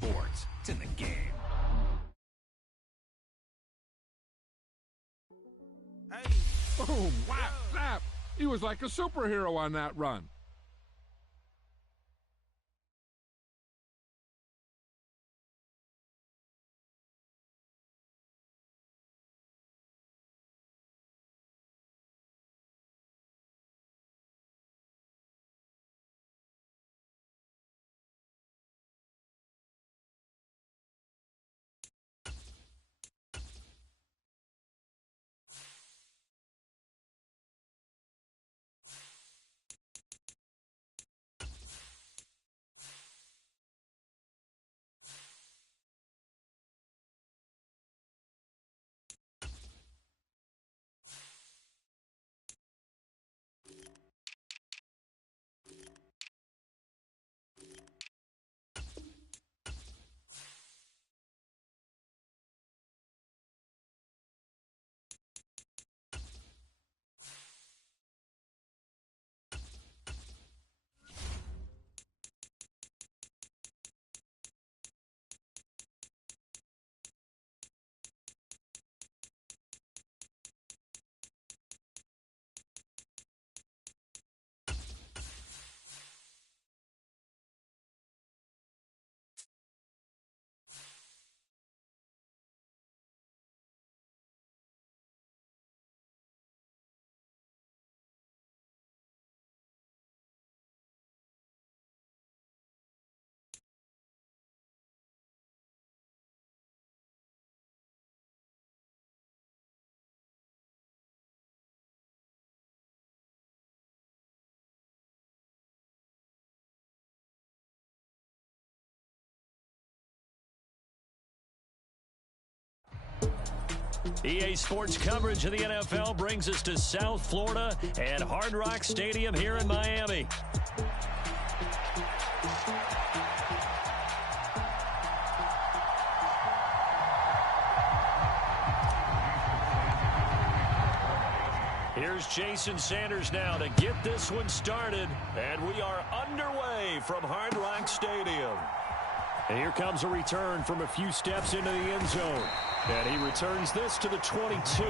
Sports. It's in the game. Boom, whap, snap. He was like a superhero on that run. EA Sports coverage of the NFL brings us to South Florida and Hard Rock Stadium here in Miami. Here's Jason Sanders now to get this one started, and we are underway from Hard Rock Stadium. And here comes a return from a few steps into the end zone. And he returns this to the 22.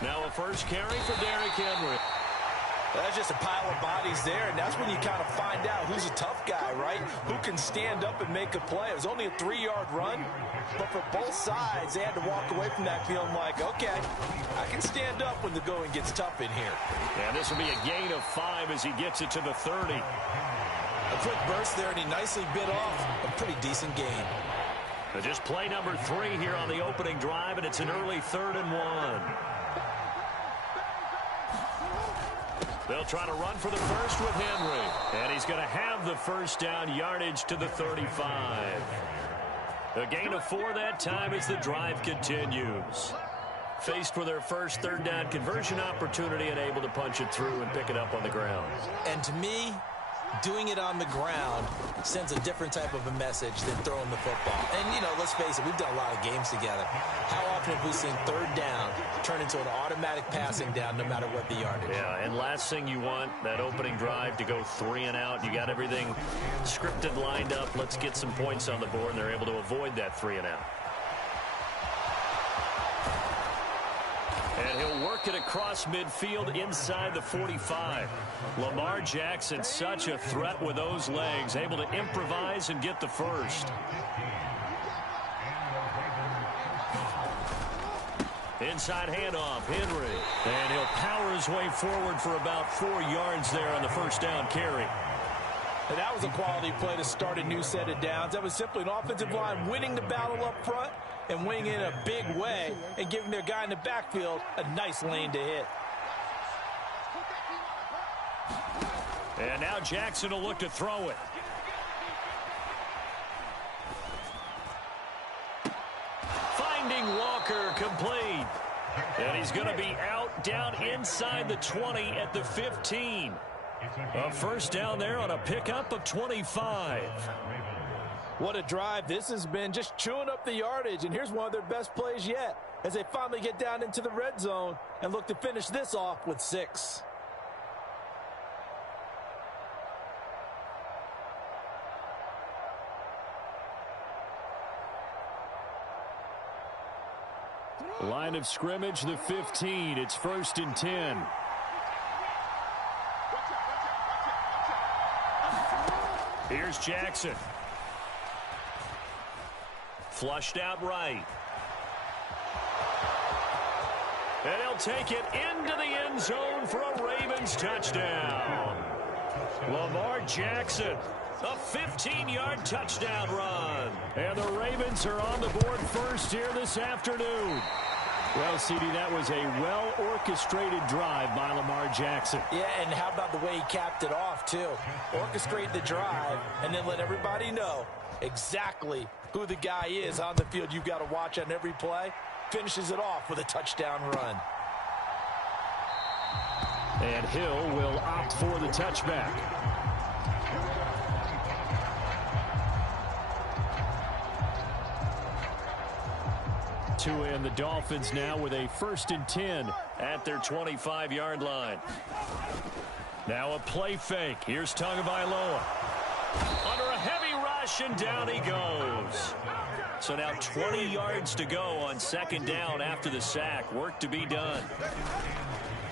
Now a first carry for Derrick Henry. That's just a pile of bodies there, and that's when you kind of find out who's a tough guy, right? Who can stand up and make a play. It was only a 3-yard run, but for both sides, they had to walk away from that feeling like, okay, I can stand up when the going gets tough in here. And this will be a gain of 5 as he gets it to the 30. A quick burst there, and he nicely bit off a pretty decent gain. But just play number 3 here on the opening drive, and it's an early 3rd and 1. They'll try to run for the first with Henry. And he's going to have the first down yardage to the 35. A gain of 4 that time as the drive continues. Faced with their first 3rd down conversion opportunity and able to punch it through and pick it up on the ground. And to me, doing it on the ground sends a different type of a message than throwing the football. And, you know, let's face it, we've done a lot of games together. How often have we seen 3rd down turn into an automatic passing down no matter what the yardage? Yeah, and last thing you want, that opening drive to go 3 and out. You got everything scripted, lined up. Let's get some points on the board, and they're able to avoid that 3 and out. And he'll work it across midfield inside the 45. Lamar Jackson, such a threat with those legs, able to improvise and get the first. Inside handoff, Henry. And he'll power his way forward for about 4 yards there on the first down carry. And that was a quality play to start a new set of downs. That was simply an offensive line winning the battle up front and winning in a big way and giving their guy in the backfield a nice lane to hit. And now Jackson will look to throw it. Finding Walker complete. And he's going to be out down inside the 20 at the 15. A first down there on a pickup of 25. What a drive this has been, just chewing up the yardage. And here's one of their best plays yet as they finally get down into the red zone and look to finish this off with 6. Line of scrimmage, the 15. It's 1st and 10. Here's Jackson. Flushed out right. And he'll take it into the end zone for a Ravens touchdown. Lamar Jackson, a 15-yard touchdown run. And the Ravens are on the board first here this afternoon. Well, CD, that was a well-orchestrated drive by Lamar Jackson. Yeah, and how about the way he capped it off, too? Orchestrate the drive and then let everybody know exactly who the guy is on the field you've got to watch on every play. Finishes it off with a touchdown run. And Hill will opt for the touchback. Tua and the Dolphins now with a 1st and 10 at their 25-yard line. Now a play fake. Here's Tagovailoa. Under a heavy rush, and down he goes. So now 20 yards to go on 2nd down after the sack. Work to be done.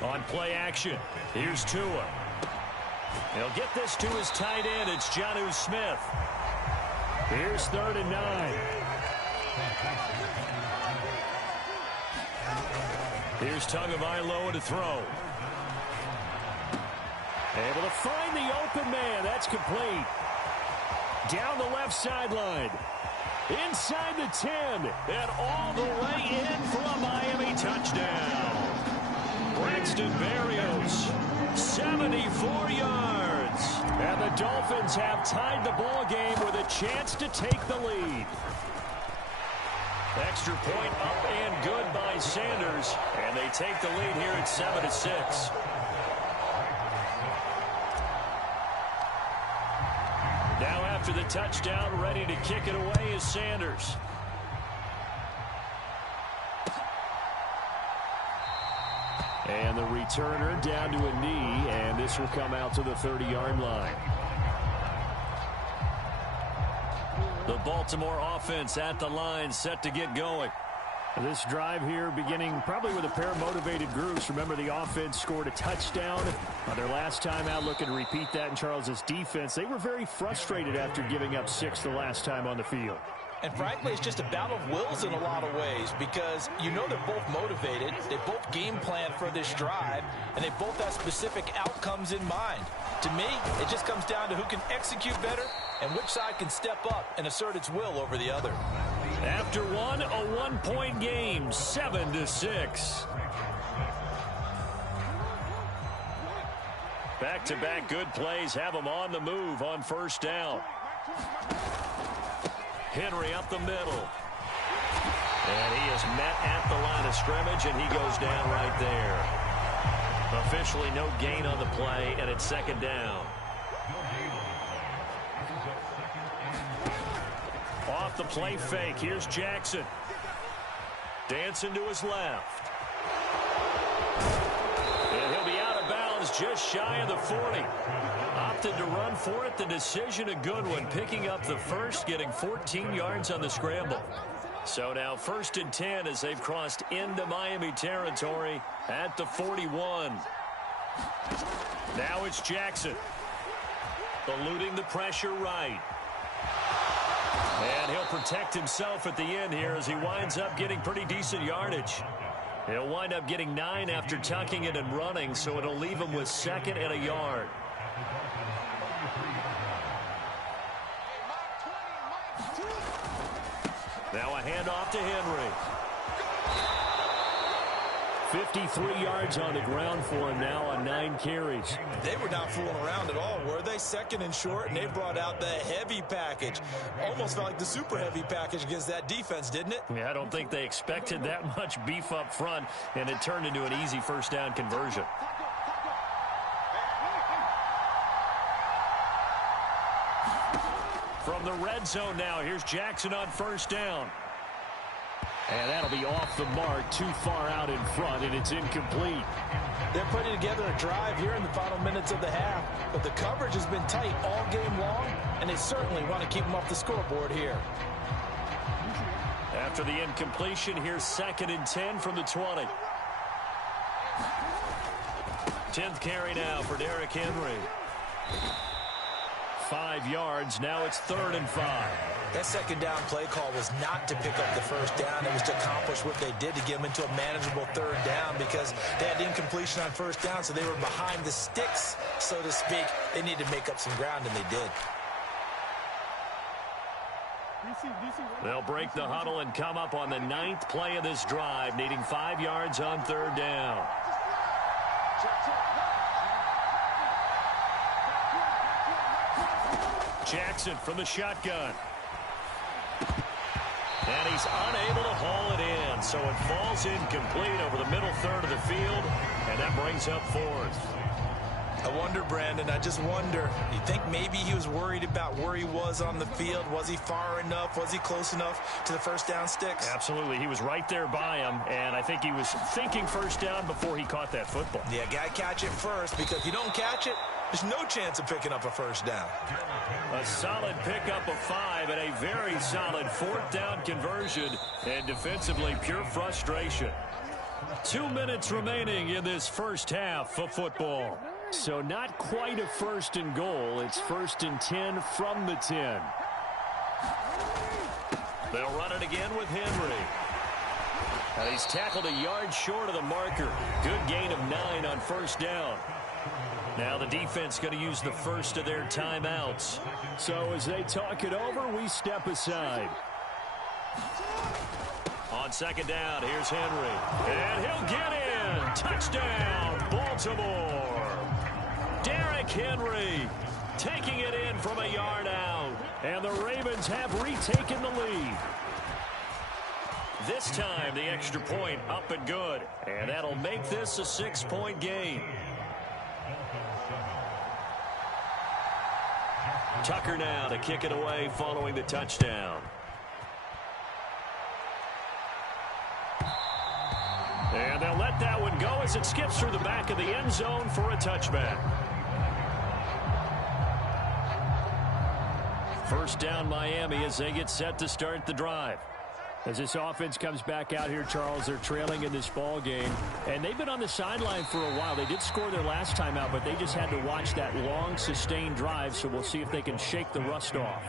On play action, here's Tua. He'll get this to his tight end. It's Jonnu Smith. Here's 3rd and 9. Here's Tagovailoa to throw. Able to find the open man. That's complete. Down the left sideline. Inside the 10. And all the way in for a Miami touchdown. Braxton Berrios, 74 yards. And the Dolphins have tied the ball game with a chance to take the lead. Extra point up and good by Sanders. And they take the lead here at 7-6. Now after the touchdown, ready to kick it away is Sanders. And the returner down to a knee, and this will come out to the 30-yard line. The Baltimore offense at the line, set to get going. This drive here beginning probably with a pair of motivated groups. Remember, the offense scored a touchdown on their last time out, looking to repeat that in Charles's defense. They were very frustrated after giving up 6 the last time on the field. And frankly, it's just a battle of wills in a lot of ways because you know they're both motivated, they both game plan for this drive, and they both have specific outcomes in mind. To me, it just comes down to who can execute better and which side can step up and assert its will over the other. After one, a 1-point game, 7-6. Back-to-back good plays have them on the move on 1st down. Henry up the middle. And he is met at the line of scrimmage, and he goes down right there. Officially no gain on the play, and it's 2nd down. Off the play fake, here's Jackson. Dancing to his left. And he'll be out of bounds just shy of the 40. Opted to run for it. The decision a good one. Picking up the first, getting 14 yards on the scramble. So now 1st and 10 as they've crossed into Miami territory at the 41. Now it's Jackson. Eluding the pressure right. And he'll protect himself at the end here as he winds up getting pretty decent yardage. He'll wind up getting 9 after tucking it and running, so it'll leave him with 2nd and a yard. Now a handoff to Henry. 53 yards on the ground for him now on 9 carries. They were not fooling around at all, were they? 2nd and short, and they brought out the heavy package. Almost felt like the super heavy package against that defense, didn't it? Yeah, I don't think they expected that much beef up front, and it turned into an easy 1st down conversion. From the red zone now, here's Jackson on first down. And that'll be off the mark, too far out in front, and it's incomplete. They're putting together a drive here in the final minutes of the half, but the coverage has been tight all game long, and they certainly want to keep them off the scoreboard here. After the incompletion, here's 2nd and 10 from the 20. 10th carry now for Derrick Henry. 5 yards. Now it's 3rd and 5. That second down play call was not to pick up the first down. It was to accomplish what they did to get them into a manageable 3rd down because they had incompletion on first down, so they were behind the sticks, so to speak. They needed to make up some ground, and they did. They'll break the huddle and come up on the 9th play of this drive, needing 5 yards on 3rd down. Jackson from the shotgun. And he's unable to haul it in, so it falls incomplete over the middle third of the field, and that brings up 4th. I wonder, Brandon, I just wonder, you think maybe he was worried about where he was on the field? Was he far enough? Was he close enough to the first down sticks? Absolutely. He was right there by him, and I think he was thinking first down before he caught that football. Yeah, got to catch it first, because if you don't catch it, there's no chance of picking up a first down. A solid pickup of 5 and a very solid 4th down conversion, and defensively pure frustration. 2 minutes remaining in this first half of football. So not quite a 1st and goal. It's 1st and 10 from the 10. They'll run it again with Henry. And he's tackled a yard short of the marker. Good gain of 9 on first down. Now the defense going to use the first of their timeouts. So as they talk it over, we step aside. On 2nd down, here's Henry. And he'll get in. Touchdown, Baltimore. Derrick Henry taking it in from a yard out. And the Ravens have retaken the lead. This time, the extra point up and good. And that'll make this a 6-point game. Tucker now to kick it away following the touchdown. And they'll let that one go as it skips through the back of the end zone for a touchback. First down Miami as they get set to start the drive. As this offense comes back out here, Charles, they're trailing in this ball game. And they've been on the sideline for a while. They did score their last time out, but they just had to watch that long, sustained drive. So we'll see if they can shake the rust off.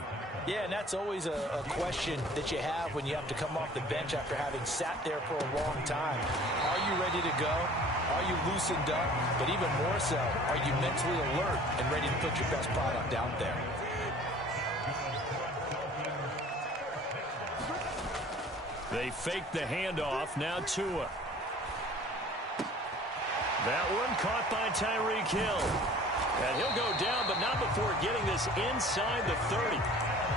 Yeah, and that's always a question that you have when you have to come off the bench after having sat there for a long time. Are you ready to go? Are you loosened up? But even more so, are you mentally alert and ready to put your best product out there? They fake the handoff. Now Tua. That one caught by Tyreek Hill. And he'll go down, but not before getting this inside the 30.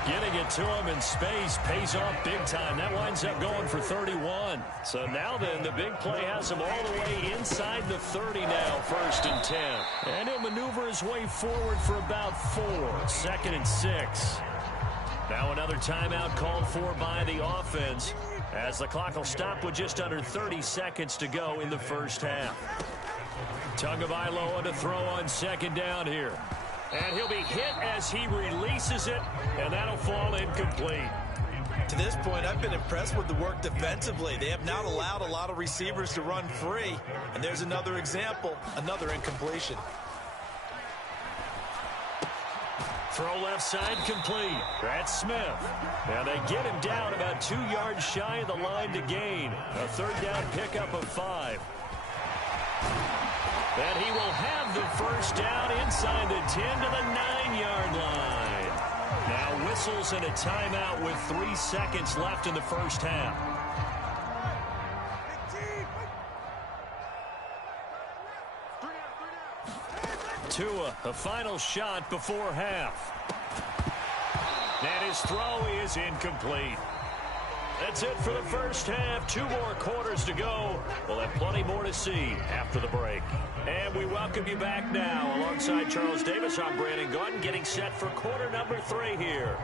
Getting it to him in space pays off big time. That winds up going for 31. So now then, the big play has him all the way inside the 30 now, 1st and 10. And he'll maneuver his way forward for about 4. 2nd and 6. Now another timeout called for by the offense, as the clock will stop with just under 30 seconds to go in the first half. Tagovailoa to throw on 2nd down here. And he'll be hit as he releases it, and that'll fall incomplete. To this point, I've been impressed with the work defensively. They have not allowed a lot of receivers to run free. And there's another example, another incompletion. Throw left side complete. That's Smith. Now they get him down about 2 yards shy of the line to gain. A 3rd down pickup of 5. And he will have the first down inside the 10 to the 9-yard line. Now whistles and a timeout with 3 seconds left in the first half. Tua, a final shot before half. And his throw is incomplete. That's it for the first half. 2 more quarters to go. We'll have plenty more to see after the break. And we welcome you back now. Alongside Charles Davis, I'm Brandon Gordon, getting set for quarter number 3 here.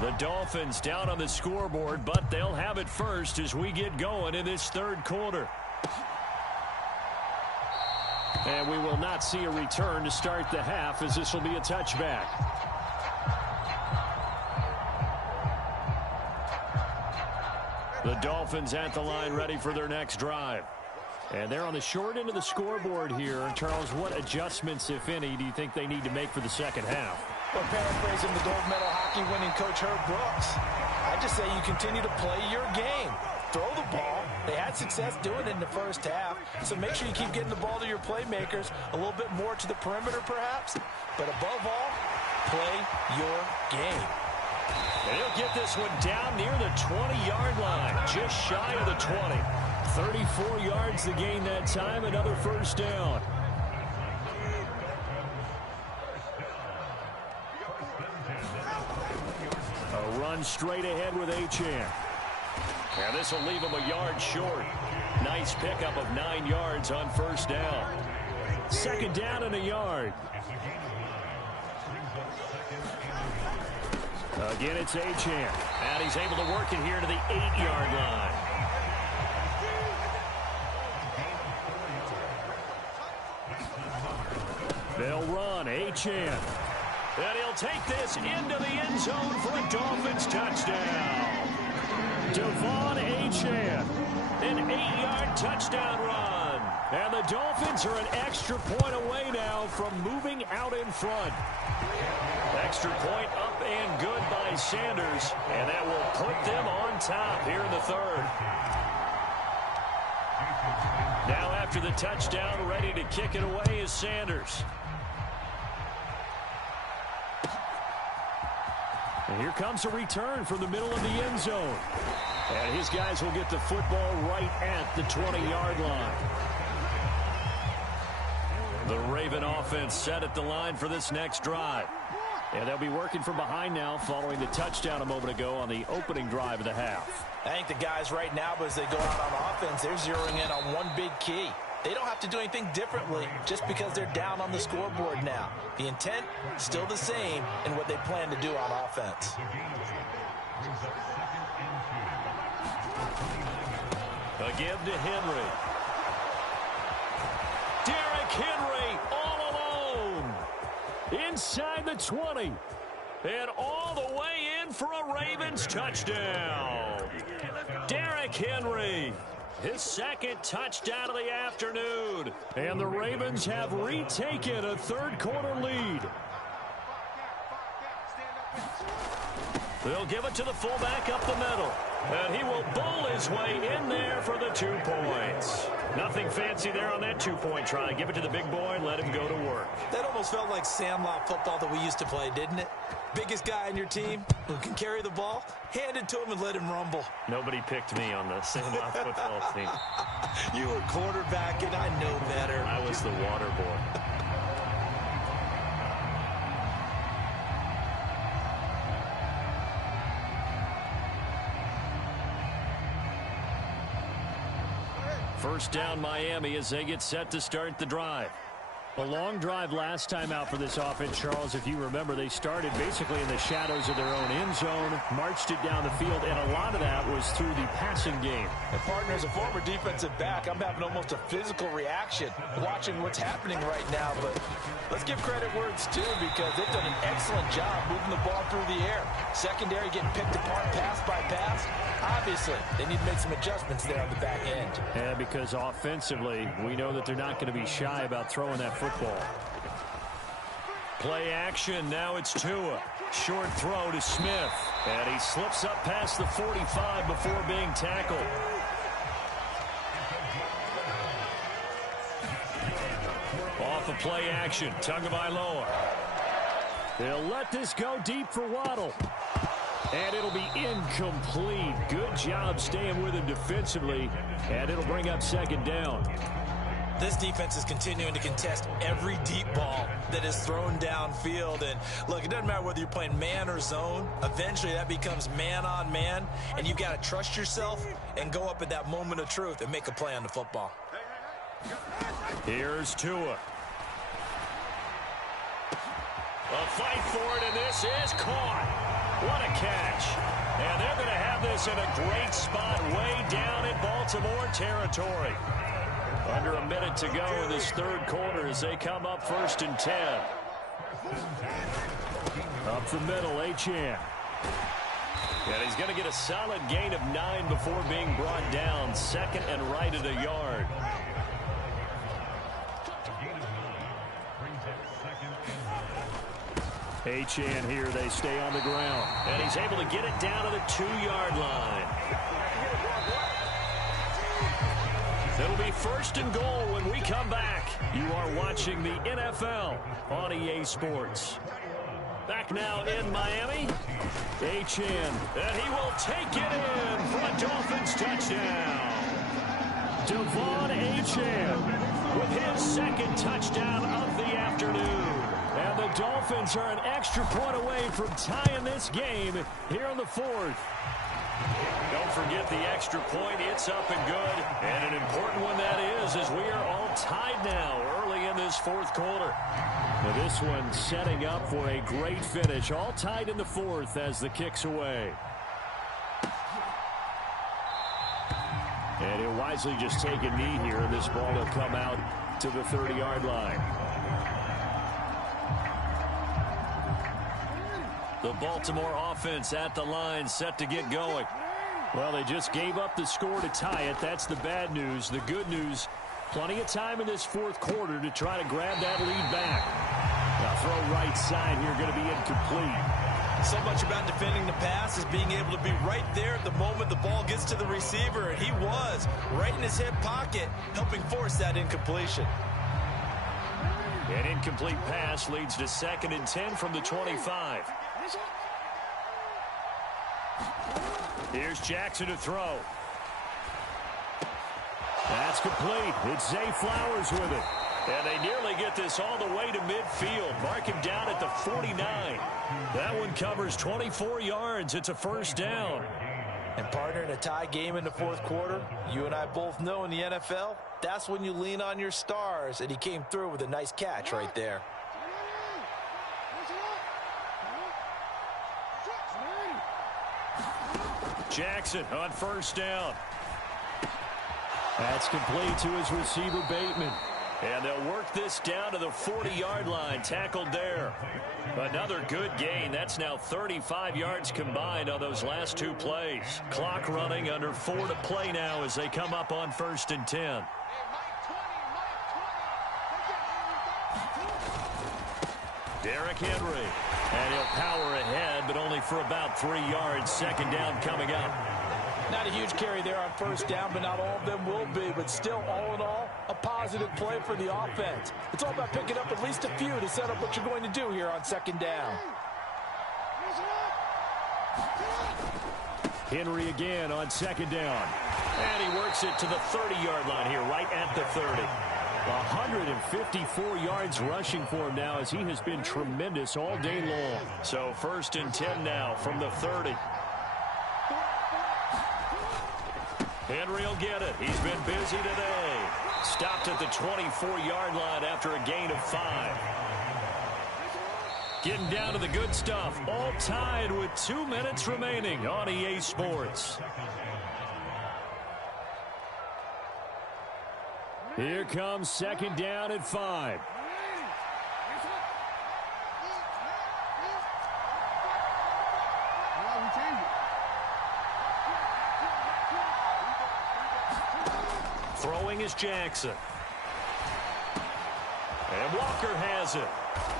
The Dolphins down on the scoreboard, but they'll have it first as we get going in this third quarter. And we will not see a return to start the half, as this will be a touchback. The Dolphins at the line, ready for their next drive. And they're on the short end of the scoreboard here. Charles, what adjustments, if any, do you think they need to make for the second half? Well, paraphrasing the gold medal hockey winning coach Herb Brooks, I just say you continue to play your game. Throw the ball. They had success doing it in the first half, so make sure you keep getting the ball to your playmakers, a little bit more to the perimeter perhaps, but above all, play your game. And he'll get this one down near the 20-yard line, just shy of the 20. 34 yards to gain that time, another first down. A run straight ahead with Achane. And this will leave him a yard short. Nice pickup of 9 yards on first down. Second down and a yard. Again, it's Achane. And he's able to work it here to the 8-yard line. They'll run. Achane. And he'll take this into the end zone for a Dolphins touchdown. Devon Achane, an 8-yard touchdown run. And the Dolphins are an extra point away now from moving out in front. Extra point up and good by Sanders. And that will put them on top here in the third. Now after the touchdown, ready to kick it away is Sanders. And here comes a return from the middle of the end zone. And his guys will get the football right at the 20-yard line. The Raven offense set at the line for this next drive. And they'll be working from behind now following the touchdown a moment ago on the opening drive of the half. I think the guys right now, as they go out on offense, they're zeroing in on one big key. They don't have to do anything differently just because they're down on the scoreboard now. The intent still the same in what they plan to do on offense. A give to Henry. Derrick Henry all alone. Inside the 20. And all the way in for a Ravens touchdown. Derrick Henry. His second touchdown of the afternoon. And the Ravens have retaken a third quarter lead. They'll give it to the fullback up the middle. And he will bowl his way in there for the 2 points. Nothing fancy there on that 2-point try. Give it to the big boy and let him go to work. That almost felt like Sandlot football that we used to play, didn't it? Biggest guy on your team who can carry the ball, hand it to him and let him rumble. Nobody picked me on the Sandlot football team. You were quarterback, and I know better. I was the water boy. First down Miami as they get set to start the drive. A long drive last time out for this offense, Charles. If you remember, they started basically in the shadows of their own end zone, marched it down the field, and a lot of that was through the passing game. And partner, as a former defensive back, I'm having almost a physical reaction watching what's happening right now. But let's give credit where it's due because they've done an excellent job moving the ball through the air. Secondary getting picked apart pass by pass. Obviously, they need to make some adjustments there on the back end. Yeah, because offensively, we know that they're not going to be shy about throwing that football. Play action. Now it's Tua. Short throw to Smith. And he slips up past the 45 before being tackled. Off of play action. Tagovailoa. They'll let this go deep for Waddle. And it'll be incomplete. Good job staying with him defensively. And it'll bring up second down. This defense is continuing to contest every deep ball that is thrown downfield. And look, it doesn't matter whether you're playing man or zone. Eventually that becomes man on man. And you've got to trust yourself and go up at that moment of truth and make a play on the football. Here's Tua. A fight for it, and this is caught. What a catch. And they're going to have this in a great spot way down in Baltimore territory. Under a minute to go in this third quarter as they come up 1st and 10. Up the middle, Achane. And he's going to get a solid gain of 9 before being brought down. 2nd and right at a yard. Achane here, they stay on the ground. And he's able to get it down to the 2-yard line. It'll be 1st and goal when we come back. You are watching the NFL on EA Sports. Back now in Miami. Achane, and he will take it in for a Dolphins touchdown. Devon Achane with his 2nd touchdown of the afternoon. And the Dolphins are an extra point away from tying this game here in the 4th. Don't forget the extra point. It's up and good. And an important one that is, as we are all tied now early in this 4th quarter. Now this one setting up for a great finish. All tied in the 4th as the kick's away. And he'll wisely just take a knee here. And this ball will come out to the 30-yard line. The Baltimore offense at the line, set to get going. Well, they just gave up the score to tie it. That's the bad news. The good news, plenty of time in this 4th quarter to try to grab that lead back. Now throw right side here, going to be incomplete. So much about defending the pass is being able to be right there at the moment the ball gets to the receiver, and he was right in his hip pocket, helping force that incompletion. An incomplete pass leads to 2nd and 10 from the 25. Here's Jackson to throw. That's complete. It's Zay Flowers with it. And they nearly get this all the way to midfield. Mark him down at the 49. That one covers 24 yards. It's a 1st down. And partner, in a tie game in the 4th quarter, you and I both know in the NFL, that's when you lean on your stars. And he came through with a nice catch right there. Jackson on 1st down. That's complete to his receiver, Bateman. And they'll work this down to the 40-yard line. Tackled there. Another good gain. That's now 35 yards combined on those last 2 plays. Clock running, under 4 to play now as they come up on 1st and 10. Derrick Henry. And he'll power ahead, but only for about 3 yards. 2nd down coming up. Not a huge carry there on 1st down, but not all of them will be. But still, all in all, a positive play for the offense. It's all about picking up at least a few to set up what you're going to do here on 2nd down. Henry again on 2nd down. And he works it to the 30-yard line here, right at the 30. 154 yards rushing for him now as he has been tremendous all day long. So 1st and 10 now from the 30. Henry will get it. He's been busy today. Stopped at the 24-yard line after a gain of 5. Getting down to the good stuff. All tied with 2 minutes remaining on EA Sports. Here comes 2nd down at 5. Throwing is Jackson. And Walker has it.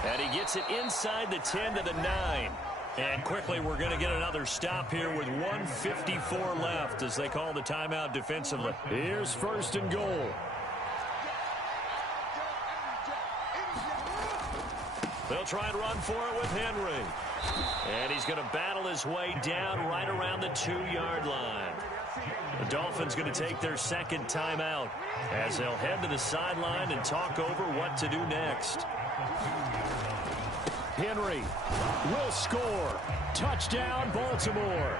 And he gets it inside the 10 to the 9. And quickly we're going to get another stop here with 1:54 left as they call the timeout defensively. Here's 1st and goal. They'll try and run for it with Henry. And he's going to battle his way down right around the 2-yard line. The Dolphins going to take their 2nd timeout as they'll head to the sideline and talk over what to do next. Henry will score. Touchdown, Baltimore.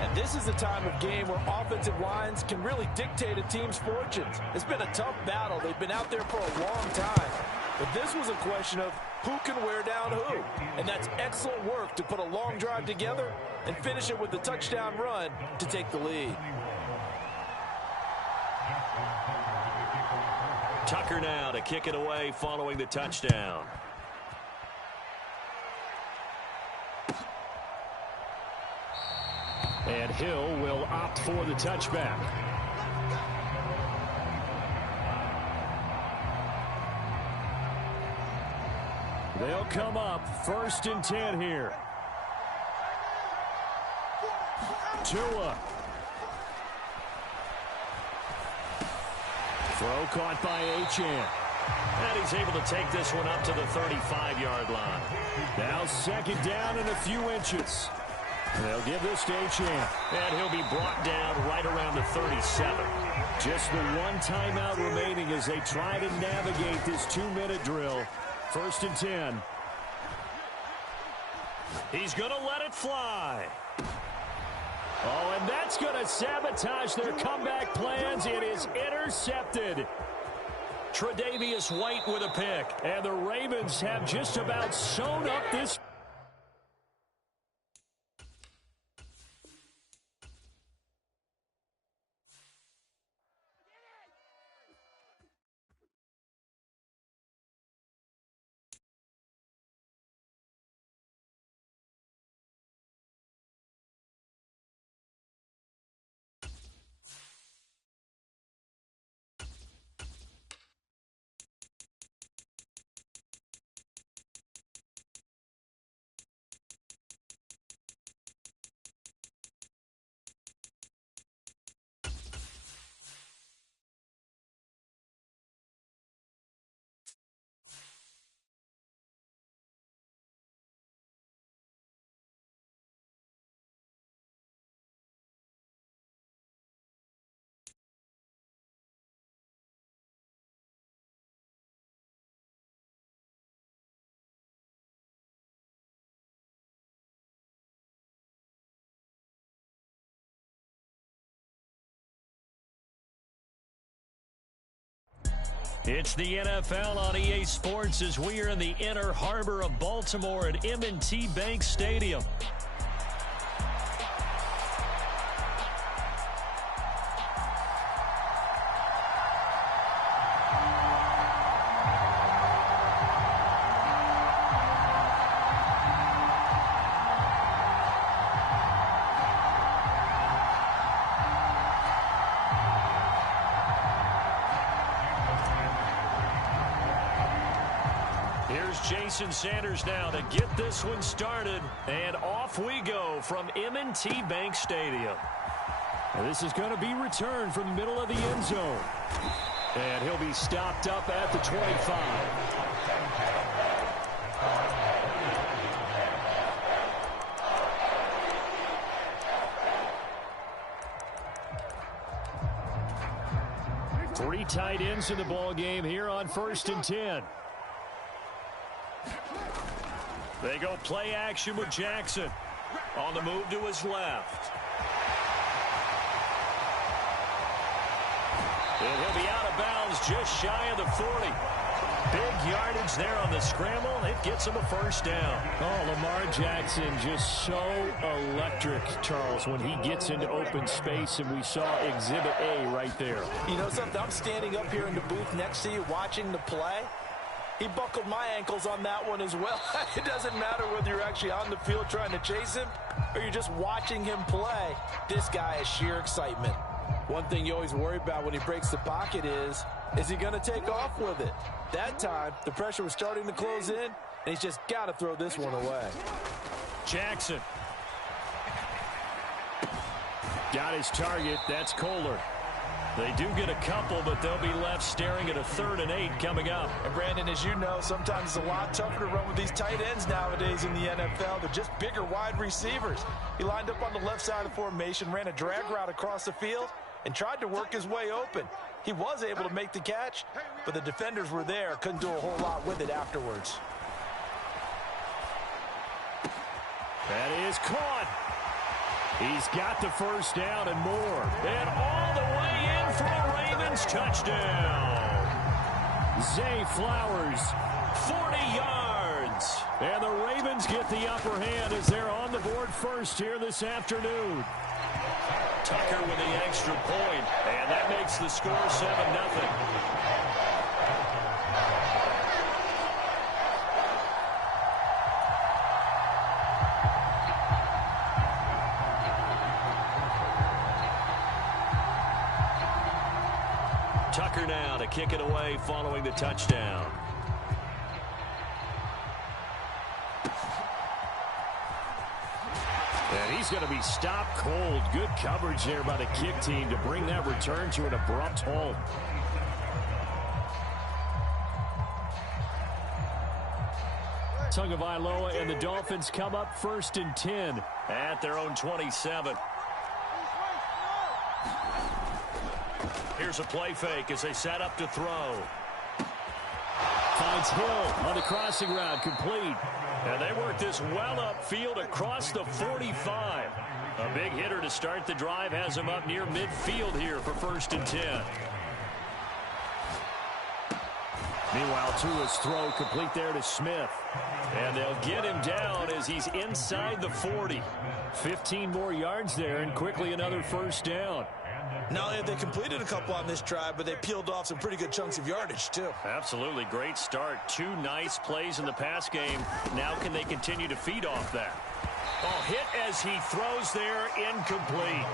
And this is the time of game where offensive lines can really dictate a team's fortunes. It's been a tough battle. They've been out there for a long time. But this was a question of who can wear down who. And that's excellent work to put a long drive together and finish it with the touchdown run to take the lead. Tucker now to kick it away following the touchdown. And Hill will opt for the touchback. They'll come up 1st and 10 here. Tua. Throw caught by Achane. And he's able to take this one up to the 35-yard line. Now 2nd down and a few inches. They'll give this to Achane. And he'll be brought down right around the 37. Just the one timeout remaining as they try to navigate this 2-minute drill. 1st and 10. He's going to let it fly. Oh, and that's going to sabotage their comeback plans. It is intercepted. Tre'Davious White with a pick. And the Ravens have just about sewn up this. It's the NFL on EA Sports as we are in the inner harbor of Baltimore at M&T Bank Stadium. Jason Sanders now to get this one started, and off we go from M&T Bank Stadium. And this is going to be returned from the middle of the end zone. And he'll be stopped up at the 25. Three tight ends in the ball game here on 1st and 10. They go play action with Jackson. On the move to his left. And he'll be out of bounds just shy of the 40. Big yardage there on the scramble. It gets him a 1st down. Oh, Lamar Jackson just so electric, Charles, when he gets into open space, and we saw Exhibit A right there. You know something? I'm standing up here in the booth next to you watching the play. He buckled my ankles on that one as well. It doesn't matter whether you're actually on the field trying to chase him or you're just watching him play. This guy is sheer excitement. One thing you always worry about when he breaks the pocket is he going to take off with it? That time, the pressure was starting to close in, and he's just got to throw this one away. Jackson. Got his target. That's Kohler. They do get a couple, but they'll be left staring at a 3rd and 8 coming up. And, Brandon, as you know, sometimes it's a lot tougher to run with these tight ends nowadays in the NFL. They're just bigger wide receivers. He lined up on the left side of the formation, ran a drag route across the field, and tried to work his way open. He was able to make the catch, but the defenders were there, couldn't do a whole lot with it afterwards. That is caught. He's got the 1st down and more. And all the way in for a Ravens touchdown. Zay Flowers, 40 yards. And the Ravens get the upper hand as they're on the board first here this afternoon. Tucker with the extra point, and that makes the score 7-0. Tucker now to kick it away following the touchdown. And he's going to be stopped cold. Good coverage there by the kick team to bring that return to an abrupt halt. Tagovailoa and the Dolphins come up 1st and 10 at their own 27. Here's a play fake as they set up to throw. Finds Hill on the crossing route, complete. And they work this well upfield across the 45. A big hitter to start the drive has him up near midfield here for 1st and 10. Meanwhile, Tua's throw complete there to Smith. And they'll get him down as he's inside the 40. 15 more yards there and quickly another 1st down. Not only have they completed a couple on this drive, but they peeled off some pretty good chunks of yardage, too. Absolutely. Great start. 2 nice plays in the pass game. Now can they continue to feed off that? Oh, hit as he throws there, incomplete.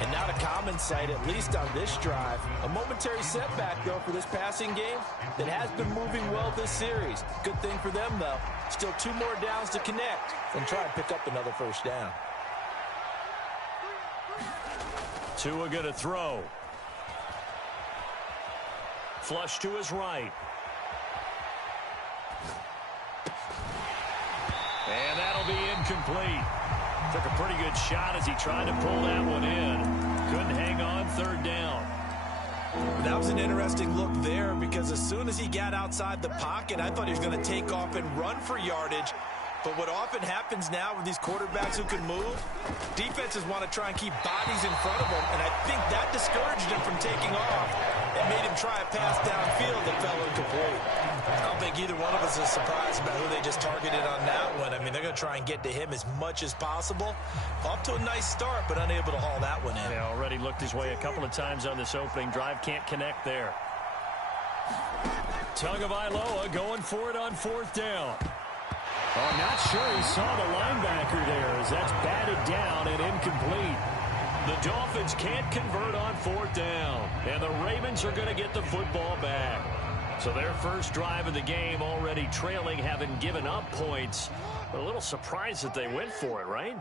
And not a common sight, at least on this drive. A momentary setback, though, for this passing game that has been moving well this series. Good thing for them, though. Still 2 more downs to connect and try and pick up another 1st down. Tua going to throw. Flush to his right. And that'll be incomplete. Took a pretty good shot as he tried to pull that one in. Couldn't hang on 3rd down. That was an interesting look there because as soon as he got outside the pocket, I thought he was going to take off and run for yardage. But what often happens now with these quarterbacks who can move, defenses want to try and keep bodies in front of them, and I think that discouraged him from taking off and made him try a pass downfield that fell incomplete. I don't think either one of us is surprised about who they just targeted on that one. I mean, they're going to try and get to him as much as possible. Off to a nice start, but unable to haul that one in. Yeah, already looked his way a couple of times on this opening drive. Can't connect there. Tagovailoa going for it on 4th down. Oh, not sure he saw the linebacker there as that's batted down and incomplete. The Dolphins can't convert on 4th down, and the Ravens are going to get the football back. So their first drive of the game already trailing, having given up points. But a little surprised that they went for it, right?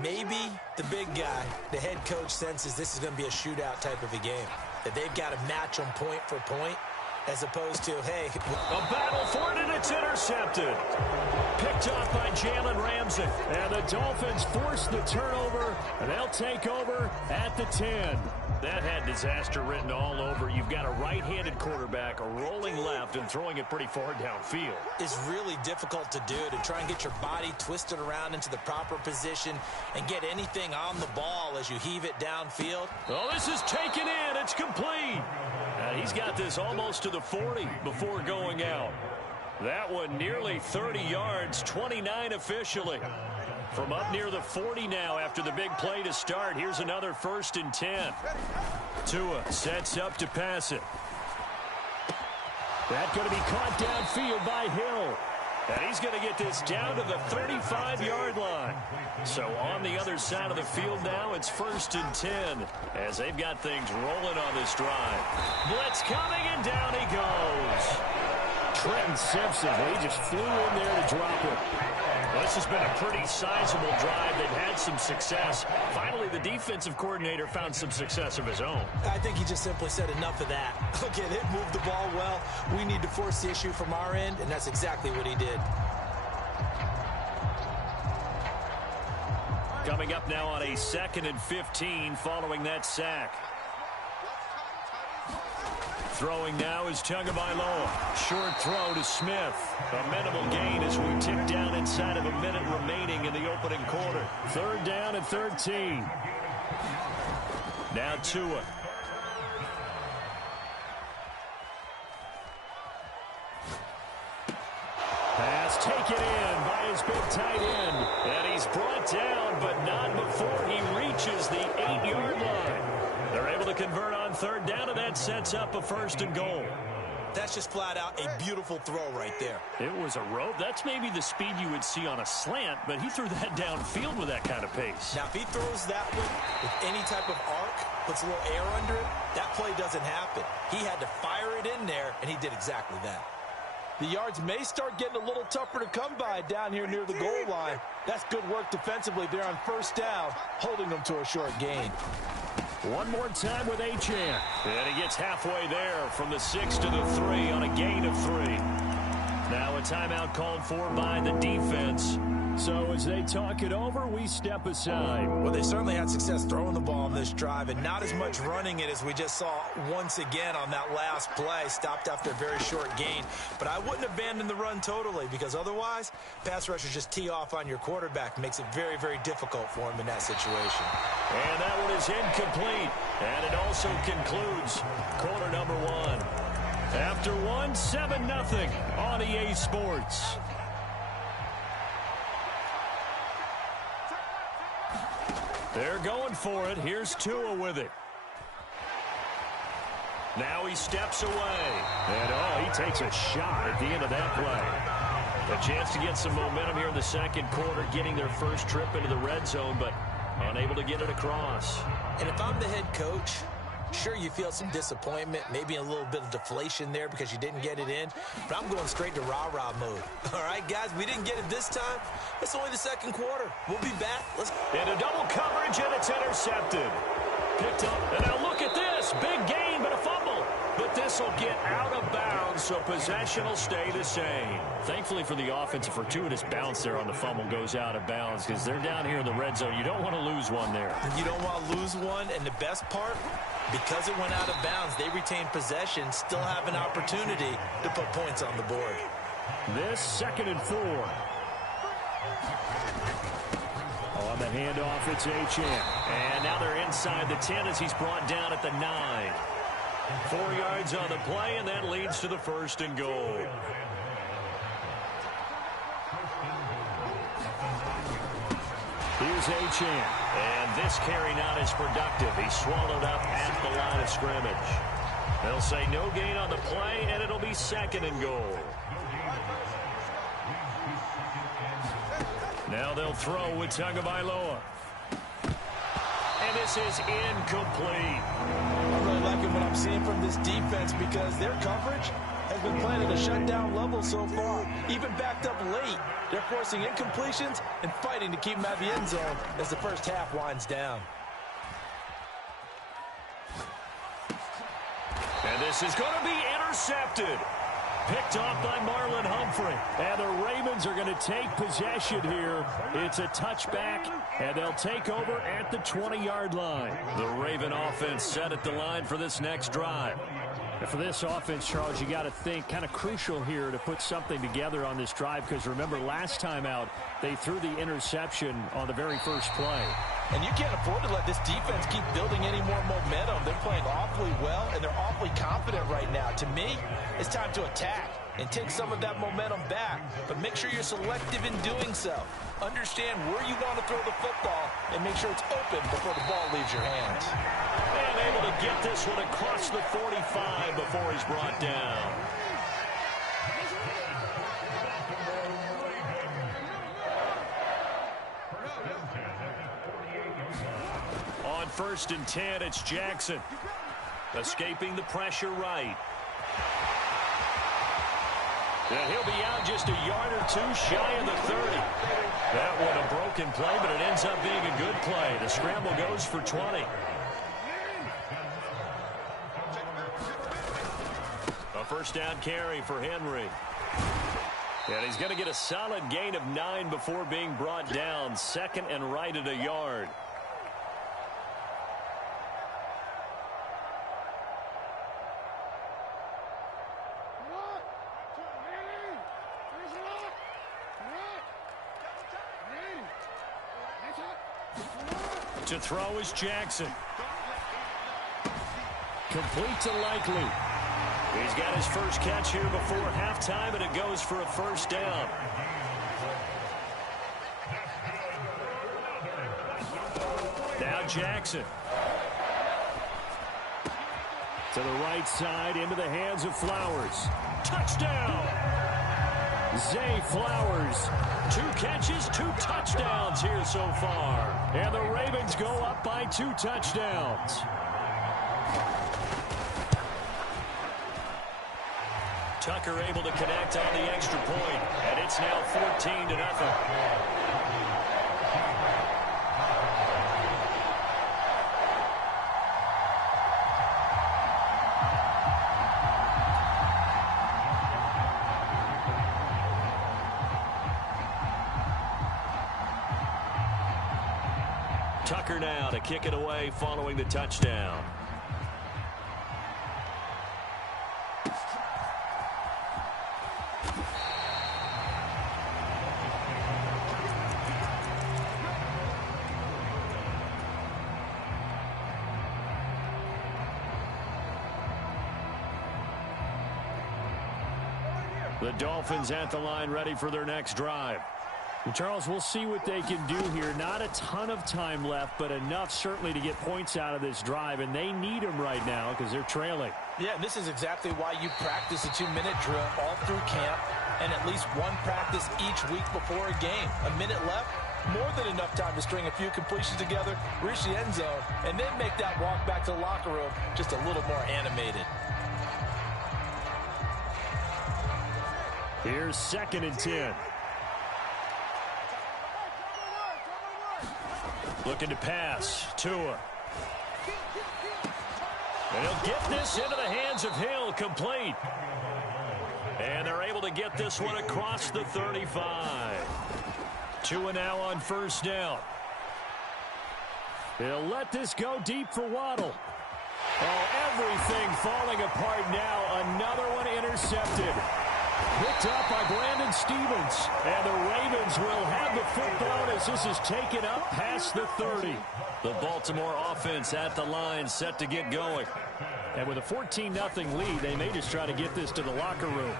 Maybe the big guy, the head coach, senses this is going to be a shootout type of a game, that they've got to match them point for point, as opposed to, hey. A battle for it, and it's intercepted. Picked off by Jalen Ramsey. And the Dolphins force the turnover, and they'll take over at the 10. That had disaster written all over. You've got a right-handed quarterback, a rolling left, and throwing it pretty far downfield. It's really difficult to do, to try and get your body twisted around into the proper position and get anything on the ball as you heave it downfield. Oh, this is taken in. It's complete. And he's got this almost to the 40 before going out. That one nearly 30 yards, 29 officially. From up near the 40 now after the big play to start. Here's another 1st and 10. Tua sets up to pass it. That's going to be caught downfield by Hill. And he's going to get this down to the 35-yard line. So on the other side of the field now, it's 1st and 10 as they've got things rolling on this drive. Blitz coming, and down he goes. Trenton Simpson, he just flew in there to drop it. Well, this has been a pretty sizable drive. They've had some success. Finally, the defensive coordinator found some success of his own. I think he just simply said enough of that. Okay, they've moved the ball well. We need to force the issue from our end, and that's exactly what he did. Coming up now on a 2nd and 15 following that sack. Throwing now is Tagovailoa. Short throw to Smith. A minimal gain as we tick down inside of a minute remaining in the opening quarter. 3rd down and 13. Now Tua. It's taken in by his big tight end. And he's brought down, but not before he reaches the 8-yard line. They're able to convert on third down, and that sets up a 1st and goal. That's just flat out a beautiful throw right there. It was a rope. That's maybe the speed you would see on a slant, but he threw that downfield with that kind of pace. Now, if he throws that one with any type of arc, puts a little air under it, that play doesn't happen. He had to fire it in there, and he did exactly that. The yards may start getting a little tougher to come by down here near the goal line. That's good work defensively there on 1st down, holding them to a short gain. One more time with Achane. And he gets halfway there from the 6 to the 3 on a gain of 3. Now a timeout called for by the defense. So as they talk it over, we step aside. Well, they certainly had success throwing the ball on this drive, and not as much running it as we just saw once again on that last play. Stopped after a very short gain. But I wouldn't abandon the run totally, because otherwise, pass rushers just tee off on your quarterback. Makes it very, very difficult for him in that situation. And that one is incomplete. And it also concludes quarter number 1. After 7-0 on EA Sports. They're going for it. Here's Tua with it. Now he steps away. And, he takes a shot at the end of that play. A chance to get some momentum here in the second quarter, getting their first trip into the red zone, but unable to get it across. And if I'm the head coach, sure, you feel some disappointment, maybe a little bit of deflation there because you didn't get it in, but I'm going straight to rah-rah mode. All right, guys, we didn't get it this time. It's only the second quarter. We'll be back. Into double coverage, and it's intercepted. Picked up, and now look at this. Big gain, but a fumble. But this will get out of bounds, so possession will stay the same. Thankfully for the offense, a fortuitous bounce there on the fumble goes out of bounds because they're down here in the red zone. You don't want to lose one there. You don't want to lose one, and the best part, because it went out of bounds, they retain possession, still have an opportunity to put points on the board. This 2nd and 4. On the handoff, it's Achane. And now they're inside the 10 as he's brought down at the 9. 4 yards on the play, and that leads to the 1st and goal. Here's Achane. And this carry not as productive. He's swallowed up at the line of scrimmage. They'll say no gain on the play, and it'll be 2nd and goal. Now they'll throw with Tagovailoa. And this is incomplete. I'm really liking what I'm seeing from this defense because their coverage has been playing at a shutdown level so far. Even backed up late, they're forcing incompletions and fighting to keep them out of the end zone as the first half winds down. And this is going to be intercepted. Picked off by Marlon Humphrey. And the Ravens are going to take possession here. It's a touchback, and they'll take over at the 20-yard line. The Raven offense set at the line for this next drive. And for this offense, Charles, you got to think kind of crucial here to put something together on this drive because remember last time out they threw the interception on the very first play. And you can't afford to let this defense keep building any more momentum. They're playing awfully well, and they're awfully confident right now. To me, it's time to attack and take some of that momentum back. But make sure you're selective in doing so. Understand where you want to throw the football and make sure it's open before the ball leaves your hands. And able to get this one across the 45 before he's brought down. On 1st and 10, it's Jackson. Escaping the pressure right. And he'll be out just a yard or two shy of the 30. That one a broken play, but it ends up being a good play. The scramble goes for 20. A 1st down carry for Henry. And he's going to get a solid gain of 9 before being brought down. 2nd and right at a yard. To throw is Jackson. Complete to Likely. He's got his first catch here before halftime, and it goes for a first down. Now Jackson. To the right side, into the hands of Flowers. Touchdown! Zay Flowers. 2 catches, 2 touchdowns here so far. And the Ravens go up by 2 touchdowns. Tucker able to connect on the extra point, and it's now 14-0. Tucker now to kick it away following the touchdown. The Dolphins at the line, ready for their next drive. Charles, we'll see what they can do here. Not a ton of time left, but enough certainly to get points out of this drive, and they need them right now because they're trailing. Yeah, this is exactly why you practice a 2-minute drill all through camp and at least one practice each week before a game. A minute left, more than enough time to string a few completions together, reach the end zone, and then make that walk back to the locker room just a little more animated. Here's 2nd and 10. Looking to pass. Tua. And he'll get this into the hands of Hill. Complete. And they're able to get this one across the 35. Tua now on first down. He'll let this go deep for Waddle. Oh, everything falling apart now. Another one intercepted. Picked up by Brandon Stevens. And the Ravens will have the football as this is taken up past the 30. The Baltimore offense at the line set to get going. And with a 14-0 lead, they may just try to get this to the locker room.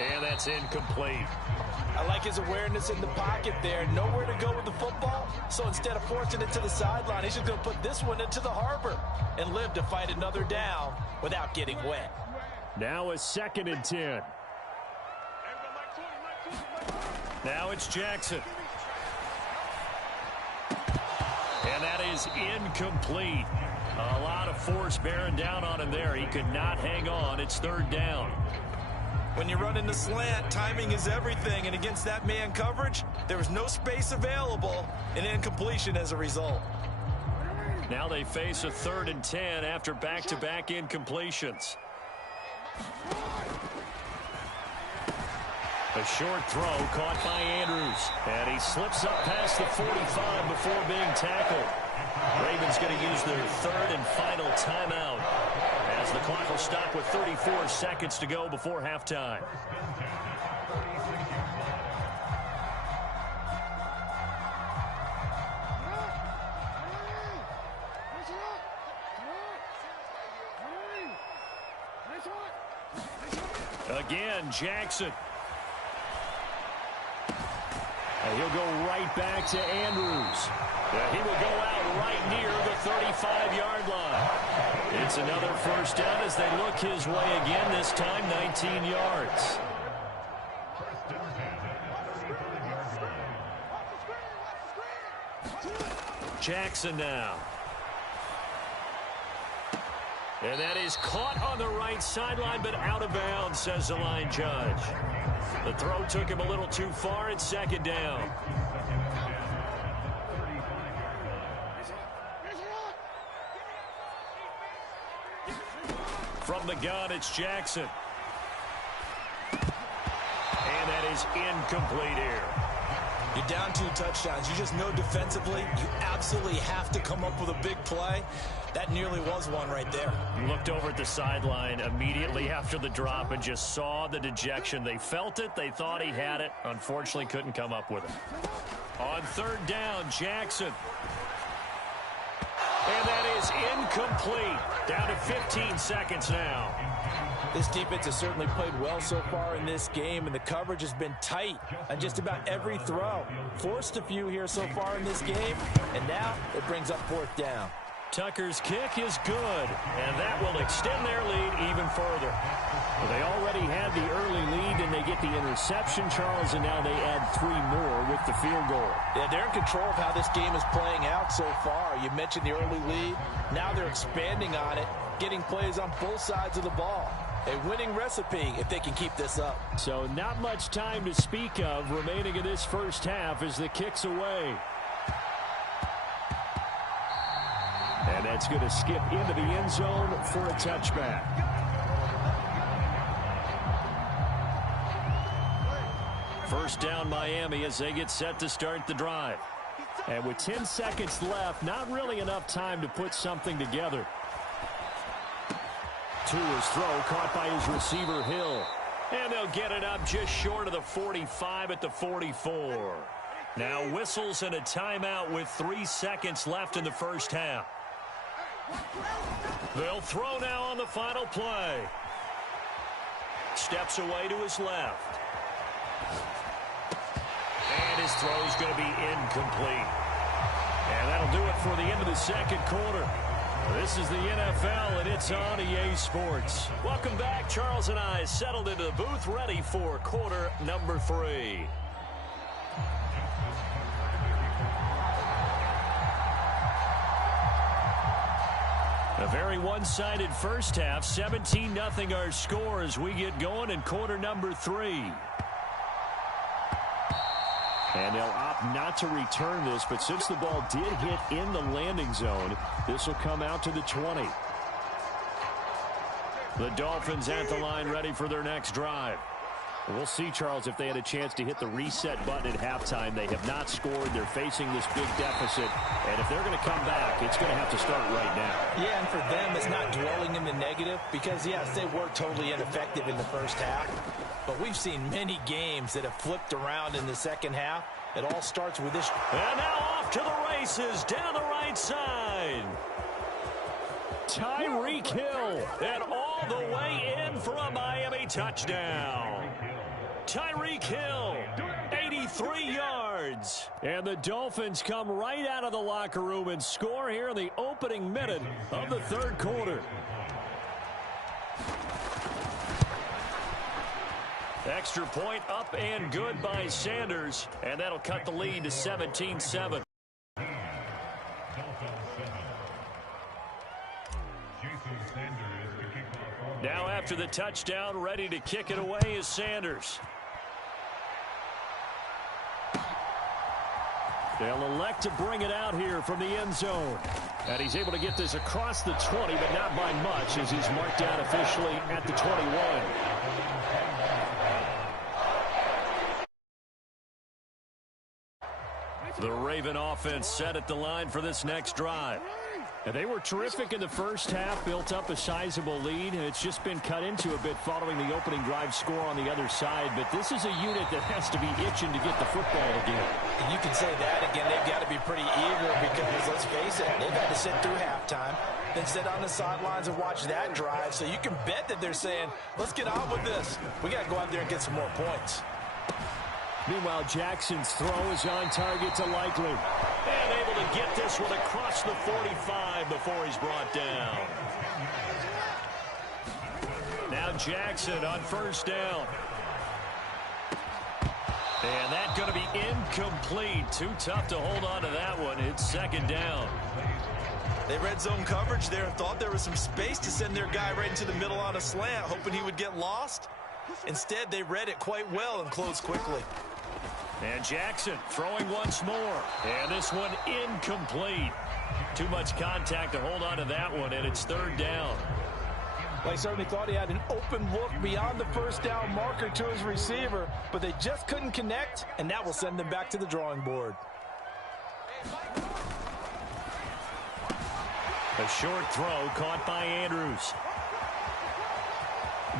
And that's incomplete. I like his awareness in the pocket there. Nowhere to go with the football. So instead of forcing it to the sideline, he's just going to put this one into the harbor and live to fight another down without getting wet. Now a 2nd and 10. Now it's Jackson. And that is incomplete. A lot of force bearing down on him there. He could not hang on. It's 3rd down. When you run in the slant, timing is everything. And against that man coverage, there was no space available, and incompletion as a result. Now they face a 3rd and 10 after back-to-back incompletions. A short throw caught by Andrews. And he slips up past the 45 before being tackled. Ravens going to use their 3rd and final timeout, as the clock will stop with 34 seconds to go before halftime. Again, Jackson. And he'll go right back to Andrews. He will go out right near the 35-yard line. It's another first down as they look his way again, this time 19 yards. Jackson now. And that is caught on the right sideline, but out of bounds, says the line judge. The throw took him a little too far. It's 2nd down. From the gun, it's Jackson. And that is incomplete here. You're down 2 touchdowns. You just know defensively you absolutely have to come up with a big play. That nearly was one right there. Looked over at the sideline immediately after the drop and just saw the dejection. They felt it. They thought he had it. Unfortunately, couldn't come up with it. On 3rd down, Jackson. And that is incomplete. Down to 15 seconds now. This defense has certainly played well so far in this game, and the coverage has been tight on just about every throw. Forced a few here so far in this game, and now it brings up 4th down. Tucker's kick is good, and that will extend their lead even further. Well, they already had the early lead, and they get the interception, Charles, and now they add 3 more with the field goal. Yeah, they're in control of how this game is playing out so far. You mentioned the early lead. Now they're expanding on it, getting plays on both sides of the ball. A winning recipe if they can keep this up. So not much time to speak of remaining in this first half as the kick's away. And that's going to skip into the end zone for a touchback. First down Miami as they get set to start the drive. And with 10 seconds left, not really enough time to put something together. To his throw, caught by his receiver Hill. And they'll get it up just short of the 45 at the 44. Now whistles and a timeout with 3 seconds left in the first half. They'll throw now on the final play. Steps away to his left. And his throw's going to be incomplete. And that'll do it for the end of the second quarter. This is the NFL, and it's on EA Sports. Welcome back. Charles and I settled into the booth, ready for quarter number 3. A very one-sided first half. 17-0 our score as we get going in quarter number 3. And they'll opt not to return this, but since the ball did hit in the landing zone, this will come out to the 20. The Dolphins at the line ready for their next drive. We'll see, Charles, if they had a chance to hit the reset button at halftime. They have not scored. They're facing this big deficit. And if they're going to come back, it's going to have to start right now. Yeah, and for them, it's not dwelling in the negative because, yes, they were totally ineffective in the first half. But we've seen many games that have flipped around in the second half. It all starts with this. And now off to the races down the right side. Tyreek Hill, and all the way in for a Miami touchdown. Tyreek Hill, 83 yards. And the Dolphins come right out of the locker room and score here in the opening minute of the third quarter. Extra point up and good by Sanders, and that'll cut the lead to 17-7. Now after the touchdown, ready to kick it away is Sanders. They'll elect to bring it out here from the end zone. And he's able to get this across the 20, but not by much as he's marked down officially at the 21. The Raven offense set at the line for this next drive. And they were terrific in the first half, built up a sizable lead, and it's just been cut into a bit following the opening drive score on the other side. But this is a unit that has to be itching to get the football again. And you can say that again. They've got to be pretty eager because, let's face it, they've had to sit through halftime, then sit on the sidelines and watch that drive. So you can bet that they're saying, let's get on with this. We got to go out there and get some more points. Meanwhile, Jackson's throw is on target to Likely. And able to get this one across the 45 before he's brought down. Now Jackson on first down. And that's going to be incomplete. Too tough to hold on to that one. It's second down. They red zone coverage there and thought there was some space to send their guy right into the middle on a slant, hoping he would get lost. Instead, they read it quite well and closed quickly. And Jackson throwing once more. And this one incomplete. Too much contact to hold on to that one, and it's third down. Well, he certainly thought he had an open look beyond the first down marker to his receiver, but they just couldn't connect, and that will send them back to the drawing board. A short throw caught by Andrews.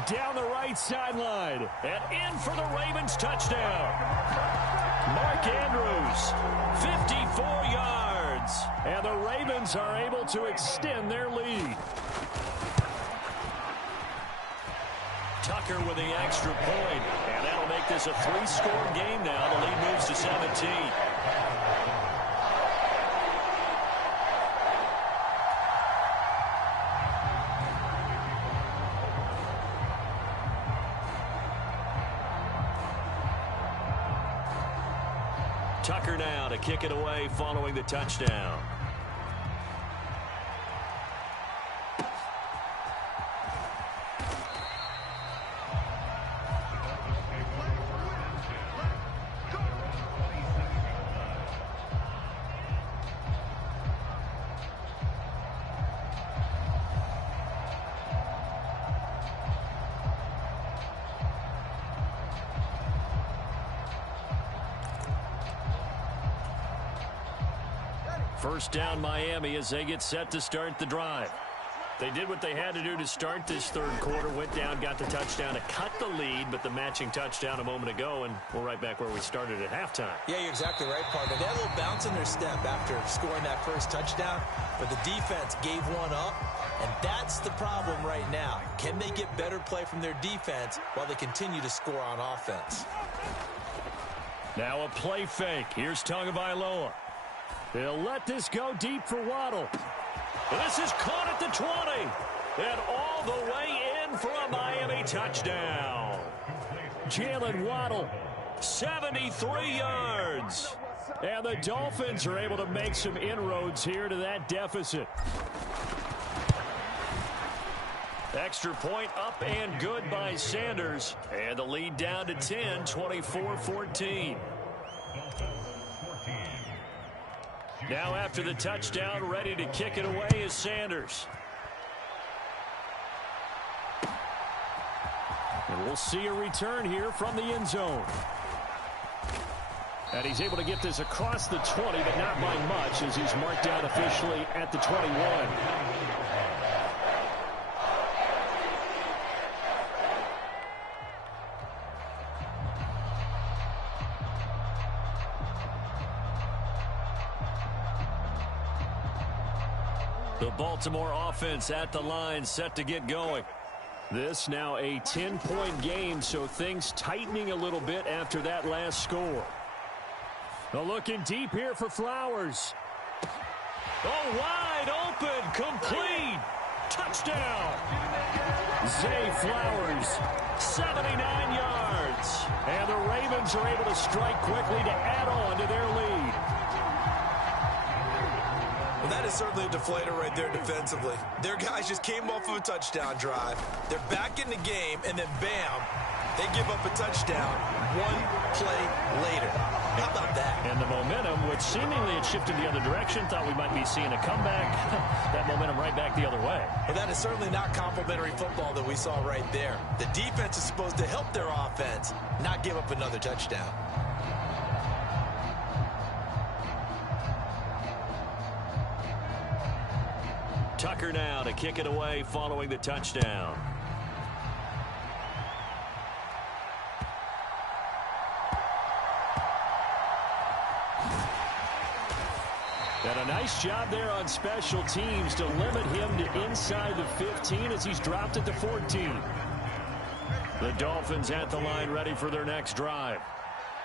Down the right sideline and in for the Ravens touchdown. Mark Andrews, 54 yards. yards. And the Ravens are able to extend their lead. Tucker with the extra point. And that'll make this a 3-score game now. The lead moves to 17. Tucker now to kick it away following the touchdown. First down Miami as they get set to start the drive. They did what they had to do to start this third quarter. Went down, got the touchdown to cut the lead, but the matching touchdown a moment ago, and we're right back where we started at halftime. Yeah, you're exactly right, partner. They had a little bounce in their step after scoring that first touchdown, but the defense gave one up, and that's the problem right now. Can they get better play from their defense while they continue to score on offense? Now a play fake. Here's Tagovailoa. They'll let this go deep for Waddle. This is caught at the 20. And all the way in for a Miami touchdown. Jalen Waddle, 73 yards. And the Dolphins are able to make some inroads here to that deficit. Extra point up and good by Sanders. And the lead down to 10, 24-14. Now after the touchdown, ready to kick it away is Sanders. And we'll see a return here from the end zone. And he's able to get this across the 20, but not by much as he's marked down officially at the 21. The Baltimore offense at the line, set to get going. This now a 10-point game, so things tightening a little bit after that last score. Looking deep here for Flowers. Oh, wide open, complete. Touchdown. Zay Flowers, 79 yards. And the Ravens are able to strike quickly to add on to their lead. Well, that is certainly a deflator right there defensively. Their guys just came off of a touchdown drive. They're back in the game, and then bam, they give up a touchdown one play later. How about that? And the momentum, which seemingly had shifted the other direction, thought we might be seeing a comeback. That momentum right back the other way. Well, that is certainly not complimentary football that we saw right there. The defense is supposed to help their offense, not give up another touchdown. Tucker now to kick it away following the touchdown. And a nice job there on special teams to limit him to inside the 15 as he's dropped at the 14. The Dolphins at the line ready for their next drive.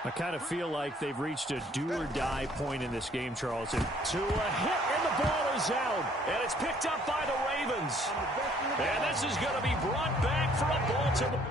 I kind of feel like they've reached a do-or-die point in this game, Charles. And to a hit, and the ball is out. And it's picked up by the Ravens. And this is going to be brought back for a Baltimore.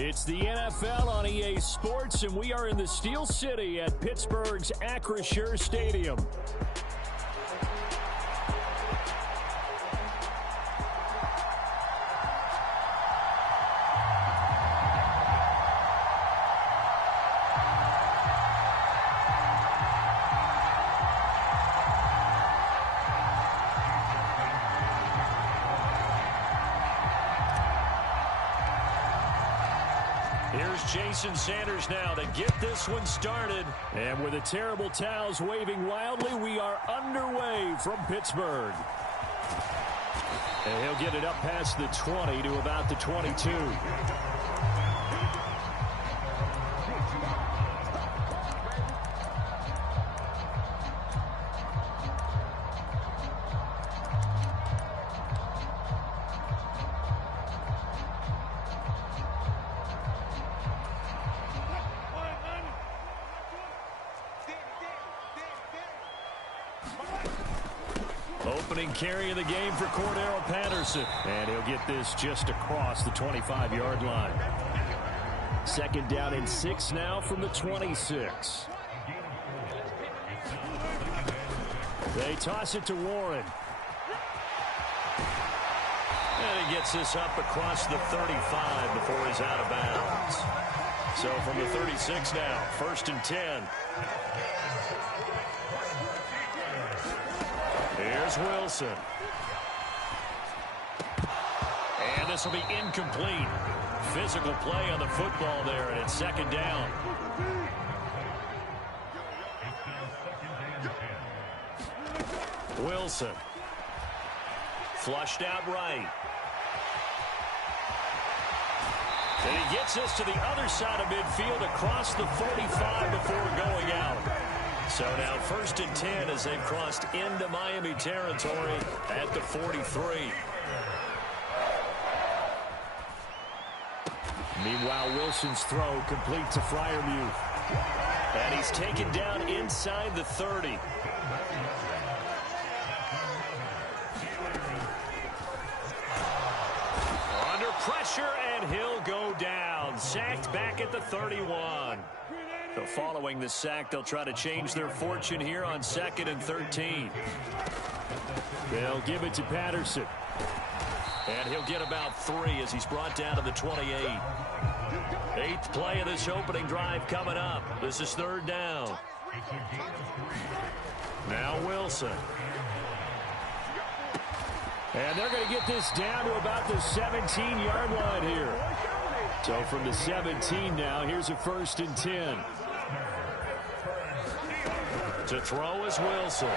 It's the NFL on EA Sports, and we are in the Steel City at Pittsburgh's Acrisure Stadium. Here's Jason Sanders now to get this one started. And with the terrible towels waving wildly, we are underway from Pittsburgh. And he'll get it up past the 20 to about the 22. Opening carry of the game for Cordero Patterson. And he'll get this just across the 25-yard line. Second down and 6 now from the 26. They toss it to Warren. And he gets this up across the 35 before he's out of bounds. So from the 36 now, 1st and 10. Here's Wilson. And this will be incomplete. Physical play on the football there, and it's 2nd down. Wilson. Flushed out right. And he gets this to the other side of midfield across the 45 before going out. So now 1st and 10 as they've crossed into Miami territory at the 43. Meanwhile, Wilson's throw complete to Freiermuth. And he's taken down inside the 30. Under pressure, and he'll go down. Sacked back at the 31. So following the sack, they'll try to change their fortune here on 2nd and 13. They'll give it to Patterson. And he'll get about 3 as he's brought down to the 28. 8th play of this opening drive coming up. This is 3rd down. Now Wilson. And they're going to get this down to about the 17-yard line here. So from the 17 now, here's a 1st and 10. To throw is Wilson.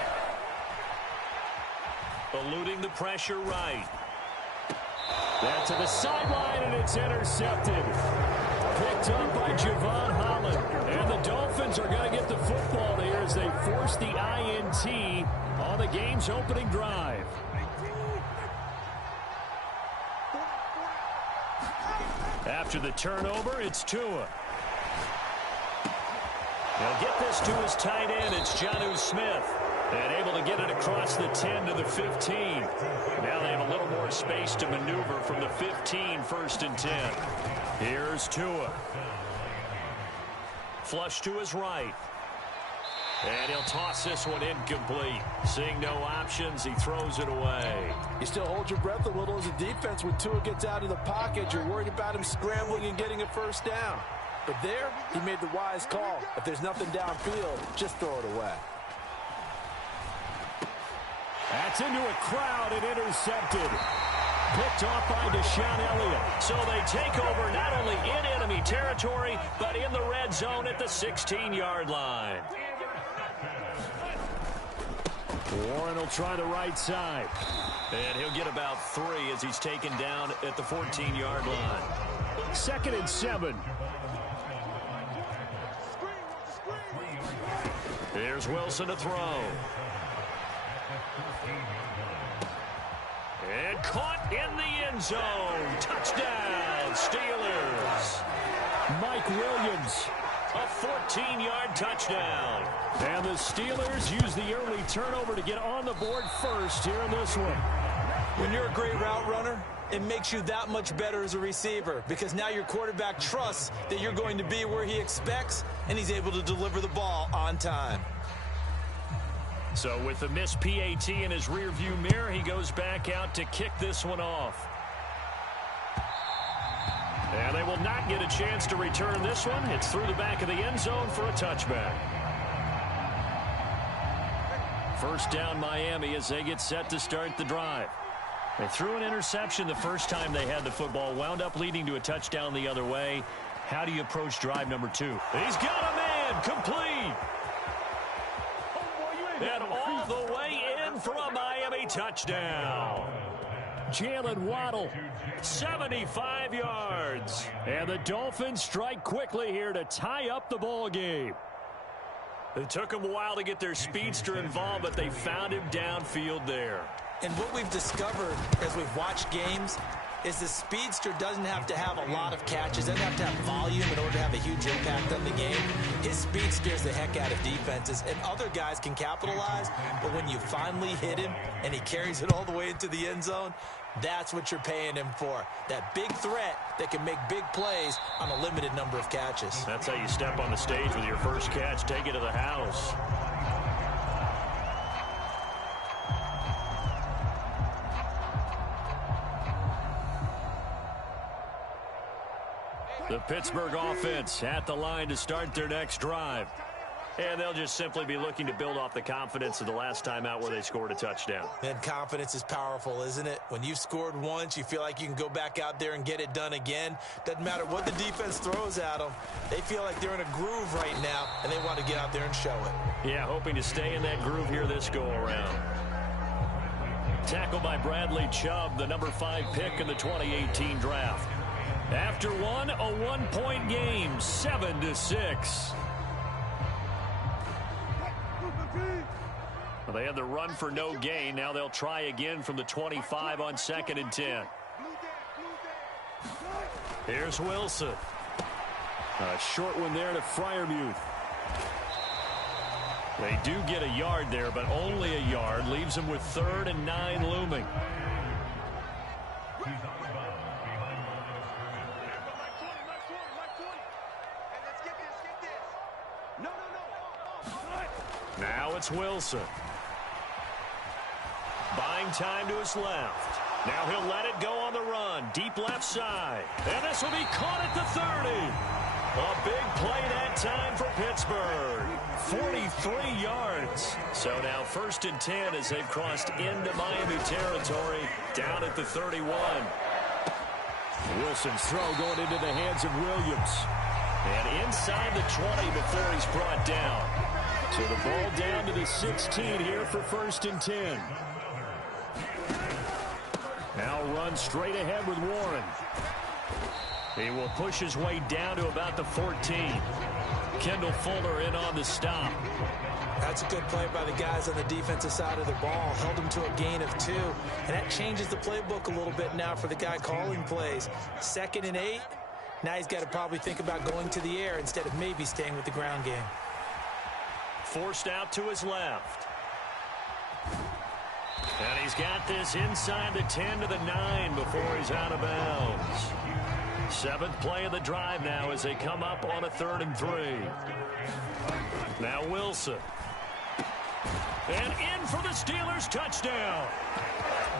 Eluding the pressure right. That to the sideline, and it's intercepted. Picked up by Javon Holland. And the Dolphins are going to get the football here as they force the INT on the game's opening drive. After the turnover, it's Tua. He'll get this to his tight end. It's Jonnu Smith. And able to get it across the 10 to the 15. Now they have a little more space to maneuver from the 15, 1st and 10. Here's Tua. Flush to his right. And he'll toss this one incomplete. Seeing no options, he throws it away. You still hold your breath a little as a defense when Tua gets out of the pocket. You're worried about him scrambling and getting a 1st down. But there, he made the wise call. If there's nothing downfield, just throw it away. That's into a crowd and intercepted. Picked off by Deshaun Elliott. So they take over not only in enemy territory, but in the red zone at the 16-yard line. Warren will try the right side. And he'll get about 3 as he's taken down at the 14-yard line. 2nd and 7. Here's Wilson to throw. And caught in the end zone. Touchdown, Steelers. Mike Williams, a 14-yard touchdown. And the Steelers use the early turnover to get on the board first here in this one. When you're a great route runner, it makes you that much better as a receiver because now your quarterback trusts that you're going to be where he expects, and he's able to deliver the ball on time. So with the missed PAT in his rearview mirror, he goes back out to kick this one off. And they will not get a chance to return this one. It's through the back of the end zone for a touchback. First down Miami as they get set to start the drive. They threw an interception the first time they had the football, wound up leading to a touchdown the other way. How do you approach drive number 2? He's got a man, complete. And all the way in for a Miami touchdown. Jalen Waddle, 75 yards. And the Dolphins strike quickly here to tie up the ball game. It took them a while to get their speedster involved, but they found him downfield there. And what we've discovered as we've watched games is the speedster doesn't have to have a lot of catches, doesn't have to have volume in order to have a huge impact on the game. His speed scares the heck out of defenses, and other guys can capitalize, but when you finally hit him and he carries it all the way into the end zone, that's what you're paying him for. That big threat that can make big plays on a limited number of catches. That's how you step on the stage with your first catch, take it to the house. The Pittsburgh offense at the line to start their next drive. And they'll just simply be looking to build off the confidence of the last time out where they scored a touchdown. And confidence is powerful, isn't it? When you've scored once, you feel like you can go back out there and get it done again. Doesn't matter what the defense throws at them. They feel like they're in a groove right now, and they want to get out there and show it. Yeah, hoping to stay in that groove here this go-around. Tackled by Bradley Chubb, the number 5 pick in the 2018 draft. After one, a 1-point game, 7-6. Well, they had the run for no gain. Now they'll try again from the 25 on 2nd and 10. Here's Wilson. A short one there to Freiermuth. They do get a yard there, but only a yard. Leaves them with 3rd and 9 looming. Now it's Wilson. Buying time to his left. Now he'll let it go on the run. Deep left side. And this will be caught at the 30. A big play that time for Pittsburgh. 43 yards. So now 1st and 10 as they've crossed into Miami territory. Down at the 31. Wilson's throw going into the hands of Williams. And inside the 20 before he's brought down. So the ball down to the 16 here for 1st and 10. Now run straight ahead with Warren. He will push his way down to about the 14. Kendall Fuller in on the stop. That's a good play by the guys on the defensive side of the ball. Held him to a gain of 2. And that changes the playbook a little bit now for the guy calling plays. 2nd and 8. Now he's got to probably think about going to the air instead of maybe staying with the ground game. Forced out to his left. And he's got this inside the 10 to the 9 before he's out of bounds. 7th play of the drive now as they come up on a 3rd and 3. Now Wilson. And in for the Steelers touchdown.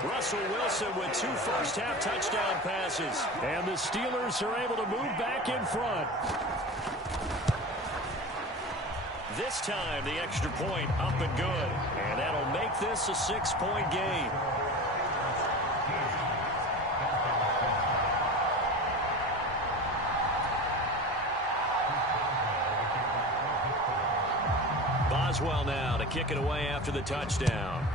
Russell Wilson with 2 first-half touchdown passes. And the Steelers are able to move back in front. This time, the extra point up and good. And that'll make this a 6-point game. Boswell now to kick it away after the touchdown.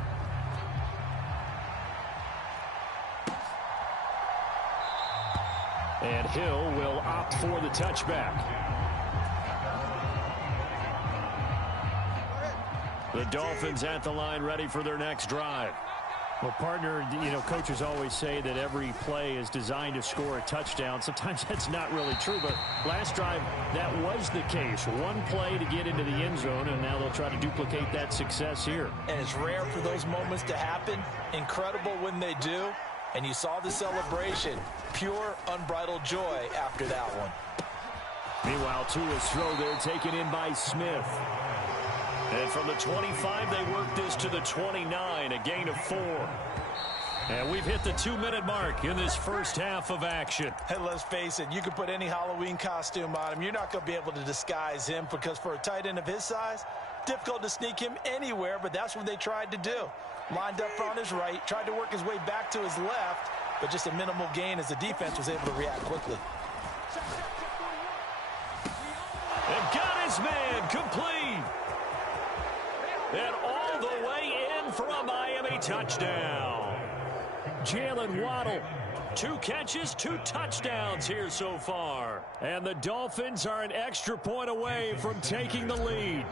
And Hill will opt for the touchback. The Dolphins at the line ready for their next drive. Well, partner, coaches always say that every play is designed to score a touchdown. Sometimes that's not really true, but last drive, that was the case. One play to get into the end zone, and now they'll try to duplicate that success here. And it's rare for those moments to happen. Incredible when they do. And you saw the celebration. Pure, unbridled joy after that one. Meanwhile, Tua's throw there taken in by Smith. And from the 25, they work this to the 29, a gain of 4. And we've hit the 2-minute mark in this first half of action. And let's face it, you can put any Halloween costume on him. You're not going to be able to disguise him because for a tight end of his size, difficult to sneak him anywhere, but that's what they tried to do. Lined up on his right, tried to work his way back to his left, but just a minimal gain as the defense was able to react quickly. And got his man complete. And all the way in for a Miami touchdown. Jalen Waddle, 2 catches, 2 touchdowns here so far. And the Dolphins are an extra point away from taking the lead.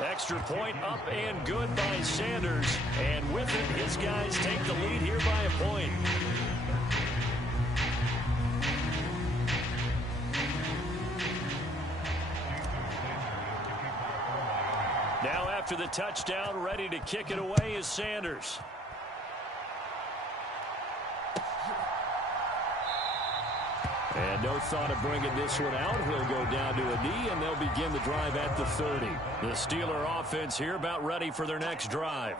Extra point up and good by Sanders. And with it, his guys take the lead here by a point. Now after the touchdown, ready to kick it away is Sanders. And no thought of bringing this one out. He'll go down to a knee, and they'll begin the drive at the 30. The Steeler offense here about ready for their next drive.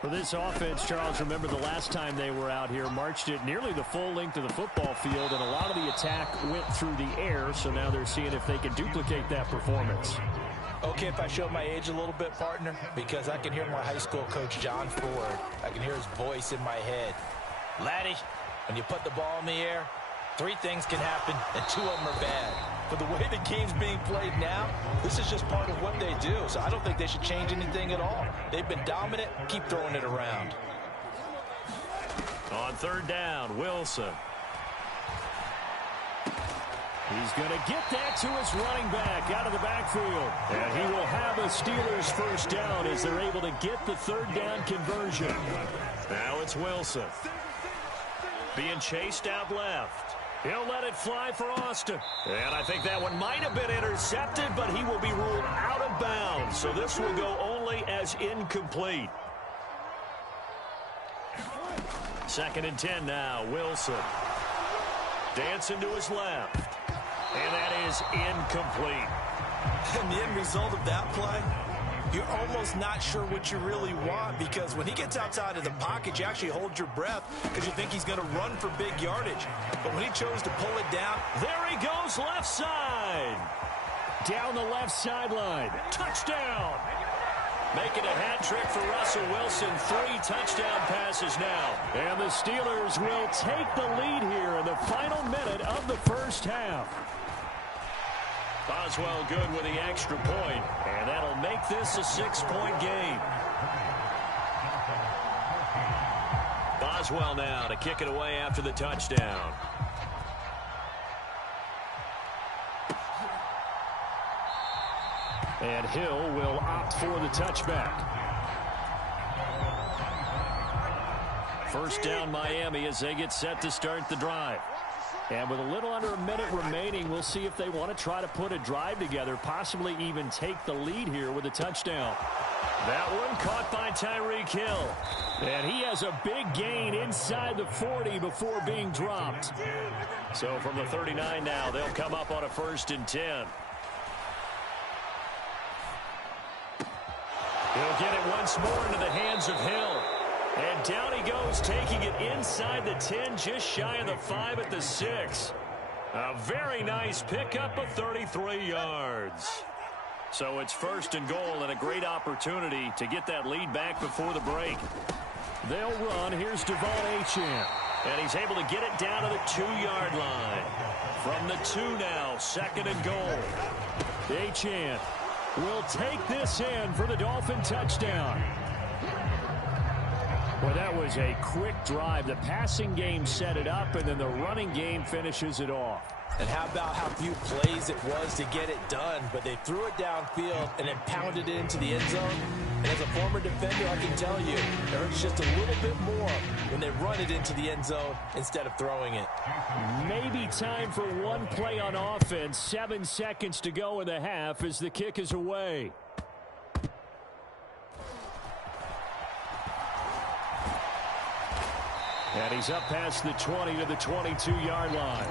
For this offense, Charles, remember the last time they were out here, marched it nearly the full length of the football field, and a lot of the attack went through the air, so now they're seeing if they can duplicate that performance. Okay, if I show my age a little bit, partner, because I can hear my high school coach, John Ford. I can hear his voice in my head. Laddie, when you put the ball in the air, 3 things can happen, and 2 of them are bad. But the way the game's being played now, this is just part of what they do. So I don't think they should change anything at all. They've been dominant. Keep throwing it around. On 3rd down, Wilson. He's going to get that to his running back out of the backfield. And he will have a Steelers first down as they're able to get the 3rd down conversion. Now it's Wilson. Being chased out left. He'll let it fly for Austin. And I think that one might have been intercepted, but he will be ruled out of bounds. So this will go only as incomplete. 2nd and 10 now, Wilson. Dancing to his left. And that is incomplete. And the end result of that play, you're almost not sure what you really want, because when he gets outside of the pocket, you actually hold your breath because you think he's going to run for big yardage. But when he chose to pull it down, there he goes left side. Down the left sideline. Touchdown. Making a hat trick for Russell Wilson. 3 touchdown passes now. And the Steelers will take the lead here in the final minute of the first half. Boswell good with the extra point, and that'll make this a 6-point game. Boswell now to kick it away after the touchdown. And Hill will opt for the touchback. First down Miami as they get set to start the drive. And with a little under a minute remaining, we'll see if they want to try to put a drive together, possibly even take the lead here with a touchdown. That one caught by Tyreek Hill. And he has a big gain inside the 40 before being dropped. So from the 39 now, they'll come up on a 1st and 10. He'll get it once more into the hands of Hill. And down he goes, taking it inside the 10, just shy of the 5 at the 6. A very nice pickup of 33 yards. So it's 1st and goal, and a great opportunity to get that lead back before the break. They'll run. Here's Devon Achane. And he's able to get it down to the 2-yard line. From the 2 now, 2nd and goal. Achane will take this in for the Dolphin touchdown. Well, that was a quick drive. The passing game set it up, and then the running game finishes it off. And how about how few plays it was to get it done, but they threw it downfield and then pounded it into the end zone. And as a former defender, I can tell you, it hurts just a little bit more when they run it into the end zone instead of throwing it. Maybe time for one play on offense. 7 seconds to go in the half as the kick is away. And he's up past the 20 to the 22-yard line.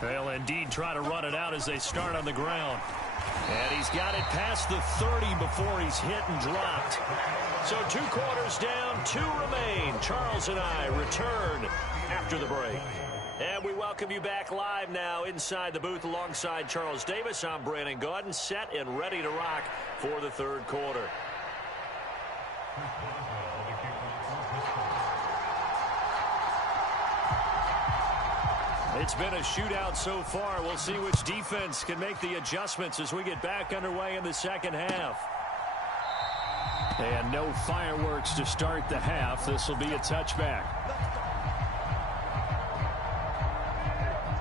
They'll indeed try to run it out as they start on the ground. And he's got it past the 30 before he's hit and dropped. So 2 quarters down, 2 remain. Charles and I return after the break. And we welcome you back live now inside the booth alongside Charles Davis. I'm Brandon Gaudin, set and ready to rock for the 3rd quarter. It's been a shootout so far. We'll see which defense can make the adjustments as we get back underway in the 2nd half. And no fireworks to start the half. This will be a touchback.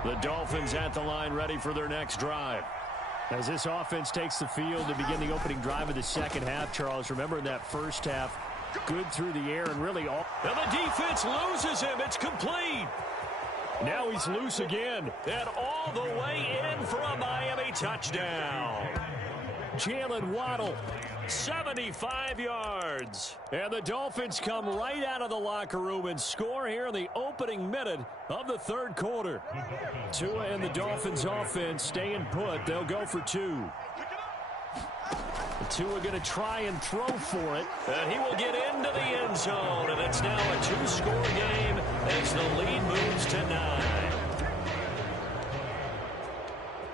The Dolphins at the line ready for their next drive. As this offense takes the field to begin the opening drive of the 2nd half, Charles, remember in that 1st half, good through the air and really all. And the defense loses him. It's complete. Now he's loose again, and all the way in for a Miami touchdown. Jalen Waddle, 75 yards. And the Dolphins come right out of the locker room and score here in the opening minute of the 3rd quarter. Tua and the Dolphins offense staying put. They'll go for 2. Tua going to try and throw for it. And he will get into the end zone. And it's now a 2-score game as the lead moves to 9.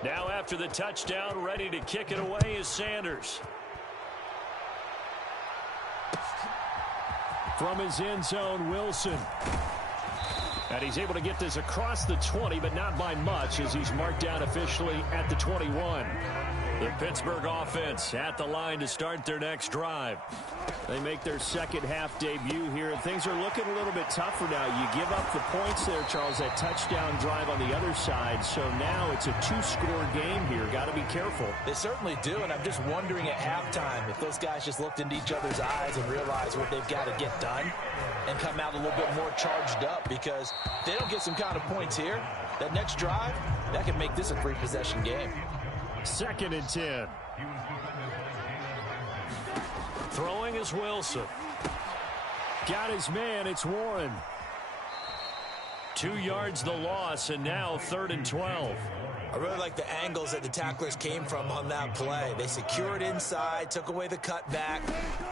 Now after the touchdown, ready to kick it away is Sanders. From his end zone, Wilson. And he's able to get this across the 20, but not by much as he's marked down officially at the 21. The Pittsburgh offense at the line to start their next drive. They make their 2nd half debut here, and things are looking a little bit tougher now. You give up the points there, Charles, that touchdown drive on the other side. So now it's a 2-score game here. Got to be careful. They certainly do, and I'm just wondering at halftime if those guys just looked into each other's eyes and realized what they've got to get done and come out a little bit more charged up, because if they don't get some kind of points here, that next drive, that could make this a 3-possession game. 2nd and 10. Throwing is Wilson. Got his man. It's Warren. 2 yards the loss, and now 3rd and 12. I really like the angles that the tacklers came from on that play. They secured inside, took away the cutback.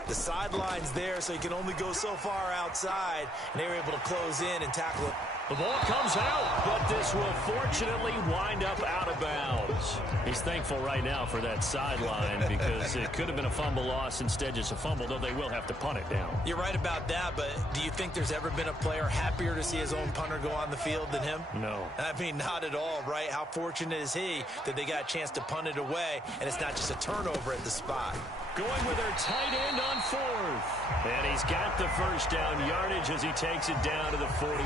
The sideline's there, so you can only go so far outside, and they were able to close in and tackle it. The ball comes out, but this will fortunately wind up out of bounds. He's thankful right now for that sideline because it could have been a fumble loss, instead just a fumble, though they will have to punt it down. You're right about that, but do you think there's ever been a player happier to see his own punter go on the field than him? No. I mean, not at all, right? How fortunate is he that they got a chance to punt it away, and it's not just a turnover at the spot. Going with their tight end on 4th. And he's got the 1st down yardage as he takes it down to the 49.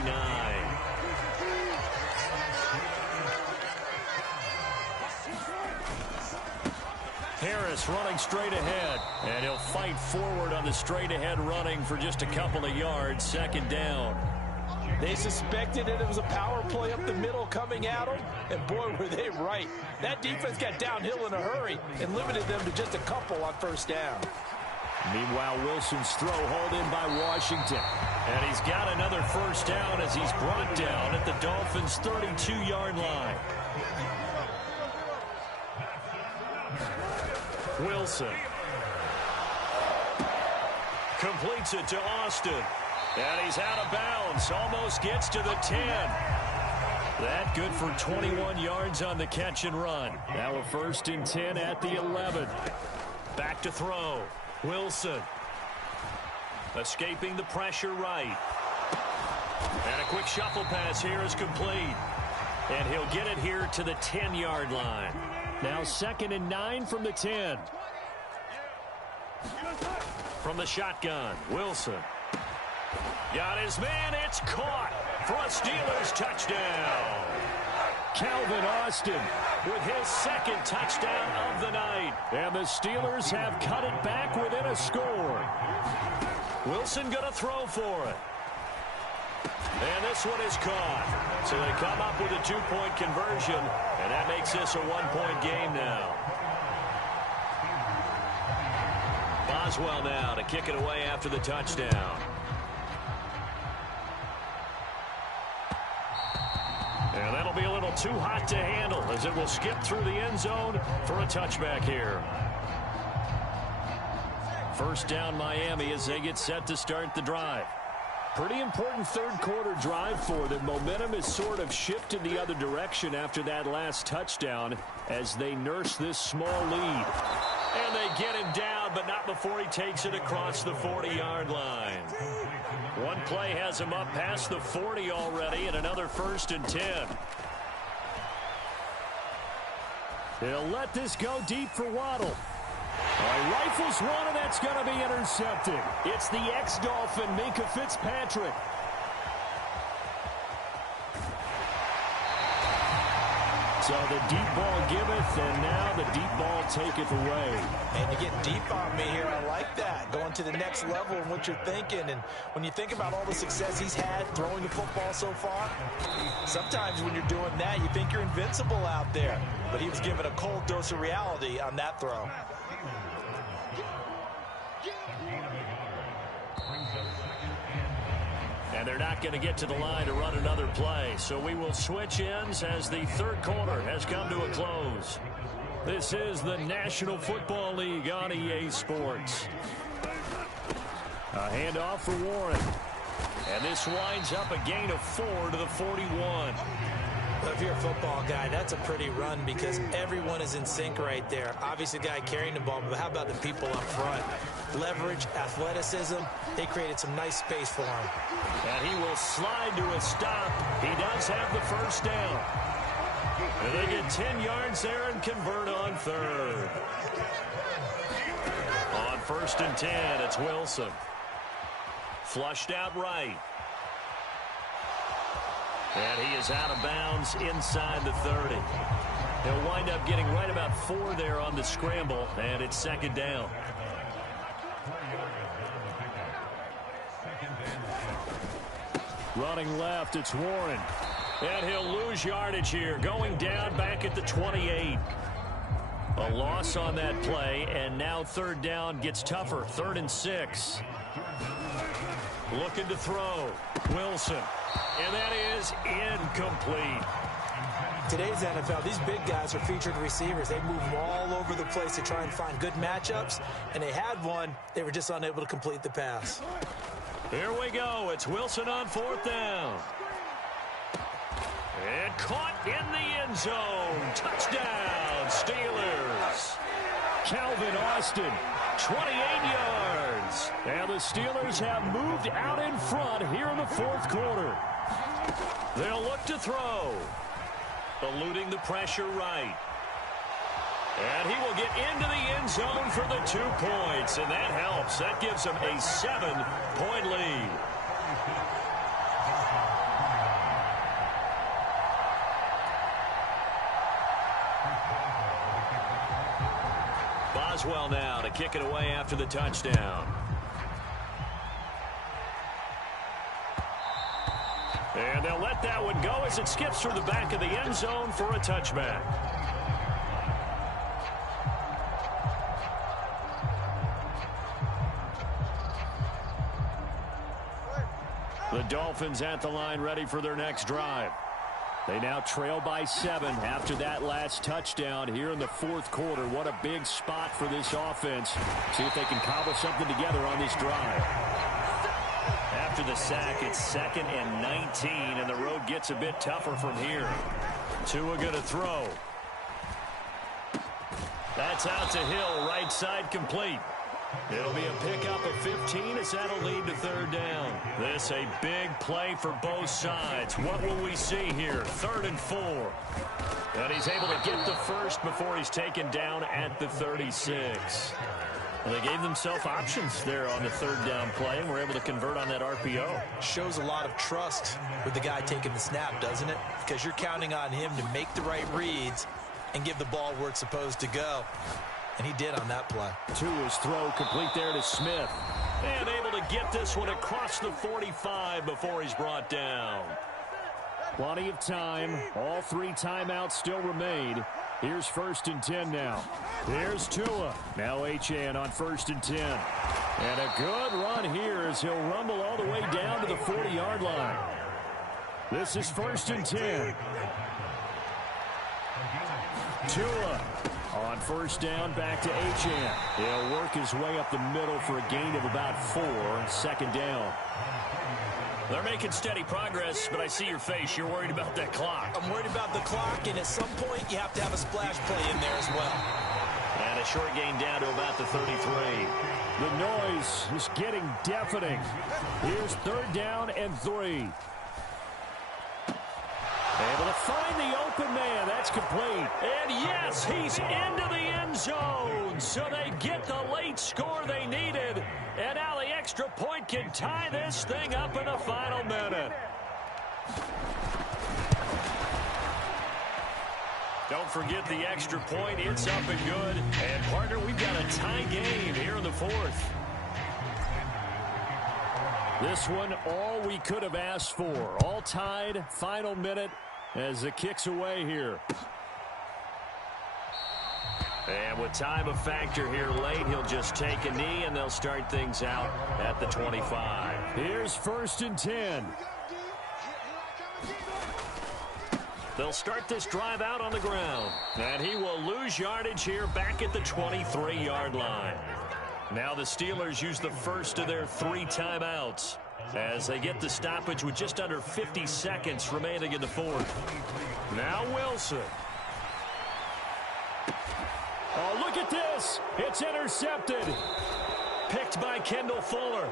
Harris running straight ahead. And he'll fight forward on the straight ahead running for just a couple of yards. 2nd down. They suspected that it was a power play up the middle coming at them, and boy, were they right. That defense got downhill in a hurry and limited them to just a couple on 1st down. Meanwhile, Wilson's throw hauled in by Washington. And he's got another 1st down as he's brought down at the Dolphins' 32-yard line. Wilson completes it to Austin. And he's out of bounds. Almost gets to the 10. That good for 21 yards on the catch and run. Now a 1st and 10 at the 11. Back to throw. Wilson. Escaping the pressure right. And a quick shuffle pass here is complete. And he'll get it here to the 10-yard line. Now 2nd and 9 from the 10. From the shotgun, Wilson. Got his man. It's caught for a Steelers touchdown. Calvin Austin with his 2nd touchdown of the night. And the Steelers have cut it back within a score. Wilson going to throw for it. And this one is caught. So they come up with a 2-point conversion, and that makes this a 1-point game now. Boswell now to kick it away after the touchdown. And that'll be a little too hot to handle as it will skip through the end zone for a touchback here. First down Miami as they get set to start the drive. Pretty important third-quarter drive for them. Momentum is sort of shifted the other direction after that last touchdown as they nurse this small lead. And they get him down, but not before he takes it across the 40-yard line. One play has him up past the 40 already, and another 1st and 10. They'll let this go deep for Waddle. Rifles one, and that's going to be intercepted. It's the ex-Dolphin, Minkah Fitzpatrick. So the deep ball giveth, and now the deep ball taketh away. And you get deep on me here. I like that. Going to the next level in what you're thinking. And when you think about all the success he's had throwing the football so far, sometimes when you're doing that, you think you're invincible out there. But he was given a cold dose of reality on that throw. And they're not going to get to the line to run another play. So we will switch ends as the third quarter has come to a close. This is the National Football League on EA Sports. A handoff for Warren. And this winds up a gain of 4 to the 41. Well, if you're a football guy, that's a pretty run because everyone is in sync right there. Obviously, the guy carrying the ball, but how about the people up front? Leverage, athleticism, they created some nice space for him. And he will slide to a stop. He does have the first down. And they get 10 yards there and convert on third. On 1st and 10, it's Wilson. Flushed out right. And he is out of bounds inside the 30. He'll wind up getting right about 4 there on the scramble, and it's 2nd down. Running left, it's Warren. And he'll lose yardage here, going down back at the 28. A loss on that play, and now 3rd down gets tougher. 3rd and 6. Looking to throw. Wilson. And that is incomplete. Today's NFL, these big guys are featured receivers. They move all over the place to try and find good matchups, and they had one. They were just unable to complete the pass. Here we go. It's Wilson on 4th down. And caught in the end zone. Touchdown, Steelers. Calvin Austin, 28 yards. And the Steelers have moved out in front here in the 4th quarter. They'll look to throw. Eluding the pressure right. And he will get into the end zone for the 2 points. And that helps. That gives him a 7-point lead. Boswell now to kick it away after the touchdown. And they'll let that one go as it skips through the back of the end zone for a touchback. The Dolphins at the line ready for their next drive. They now trail by 7 after that last touchdown here in the 4th quarter. What a big spot for this offense. See if they can cobble something together on this drive. After the sack, it's 2nd and 19, and the road gets a bit tougher from here. Tua going to throw. That's out to Hill, right side complete. It'll be a pickup of 15 as that'll lead to 3rd down. This a big play for both sides. What will we see here? 3rd and 4. And he's able to get the first before he's taken down at the 36. Well, they gave themselves options there on the 3rd down play and were able to convert on that RPO. Shows a lot of trust with the guy taking the snap, doesn't it? Because you're counting on him to make the right reads and give the ball where it's supposed to go. And he did on that play. Tua's throw complete there to Smith. And able to get this one across the 45 before he's brought down. Plenty of time. All 3 timeouts still remain. Here's 1st and 10 now. Here's Tua. Now Achane on 1st and 10. And a good run here as he'll rumble all the way down to the 40-yard line. This is 1st and 10. Tua on 1st down, back to Achane. He'll work his way up the middle for a gain of about 4. 2nd down. They're making steady progress, but I see your face. You're worried about that clock. I'm worried about the clock, and at some point, you have to have a splash play in there as well. And a short gain down to about the 33. The noise is getting deafening. Here's 3rd down and 3. Able to find the open man. That's complete. And yes, he's into the end zone. So they get the late score they needed. And now the extra point can tie this thing up in the final minute. Don't forget the extra point. It's up and good. And, partner, we've got a tie game here in the 4th. This one, all we could have asked for. All tied, final minute as the kick's away here. And with time a factor here late, he'll just take a knee, and they'll start things out at the 25. Here's 1st and 10. They'll start this drive out on the ground. And he will lose yardage here back at the 23-yard line. Now the Steelers use the first of their 3 timeouts as they get the stoppage with just under 50 seconds remaining in the 4th. Now Wilson. Oh, look at this. It's intercepted. Picked by Kendall Fuller.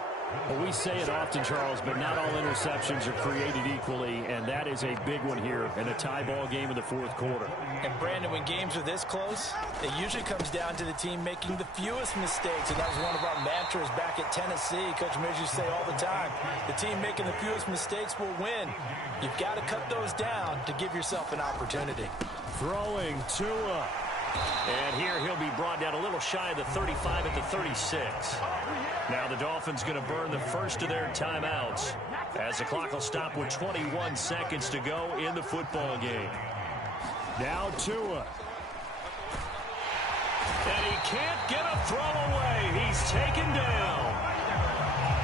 Well, we say it often, Charles, but not all interceptions are created equally, and that is a big one here in a tie ball game in the 4th quarter. And, Brandon, when games are this close, it usually comes down to the team making the fewest mistakes, and that was one of our mantras back at Tennessee. Coach Mears used to say all the time, the team making the fewest mistakes will win. You've got to cut those down to give yourself an opportunity. Throwing Tua. And here he'll be brought down a little shy of the 35 at the 36. Now the Dolphins going to burn the first of their timeouts as the clock will stop with 21 seconds to go in the football game. Now Tua. And he can't get a throw away. He's taken down.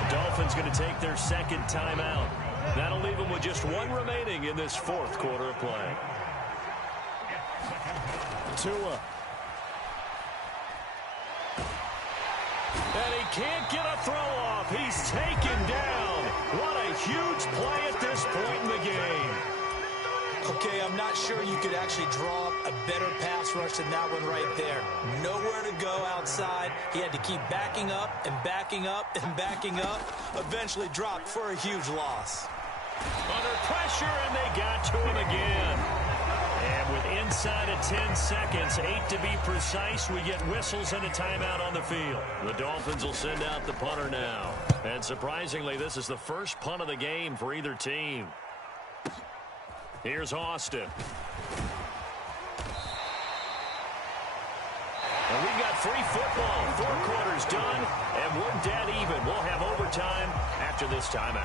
The Dolphins going to take their 2nd timeout. That'll leave them with just 1 remaining in this 4th quarter of play. Tua. And he can't get a throw off. He's taken down. What a huge play at this point in the game. Okay, I'm not sure you could actually draw a better pass rush than that one right there. Nowhere to go outside. He had to keep backing up and backing up and backing up. Eventually dropped for a huge loss. Under pressure, and they got to him again. And with inside of 10 seconds, 8 to be precise, we get whistles and a timeout on the field. The Dolphins will send out the punter now. And surprisingly, this is the first punt of the game for either team. Here's Austin. And we've got free football. 4 quarters done, and we're dead even. We'll have overtime after this timeout.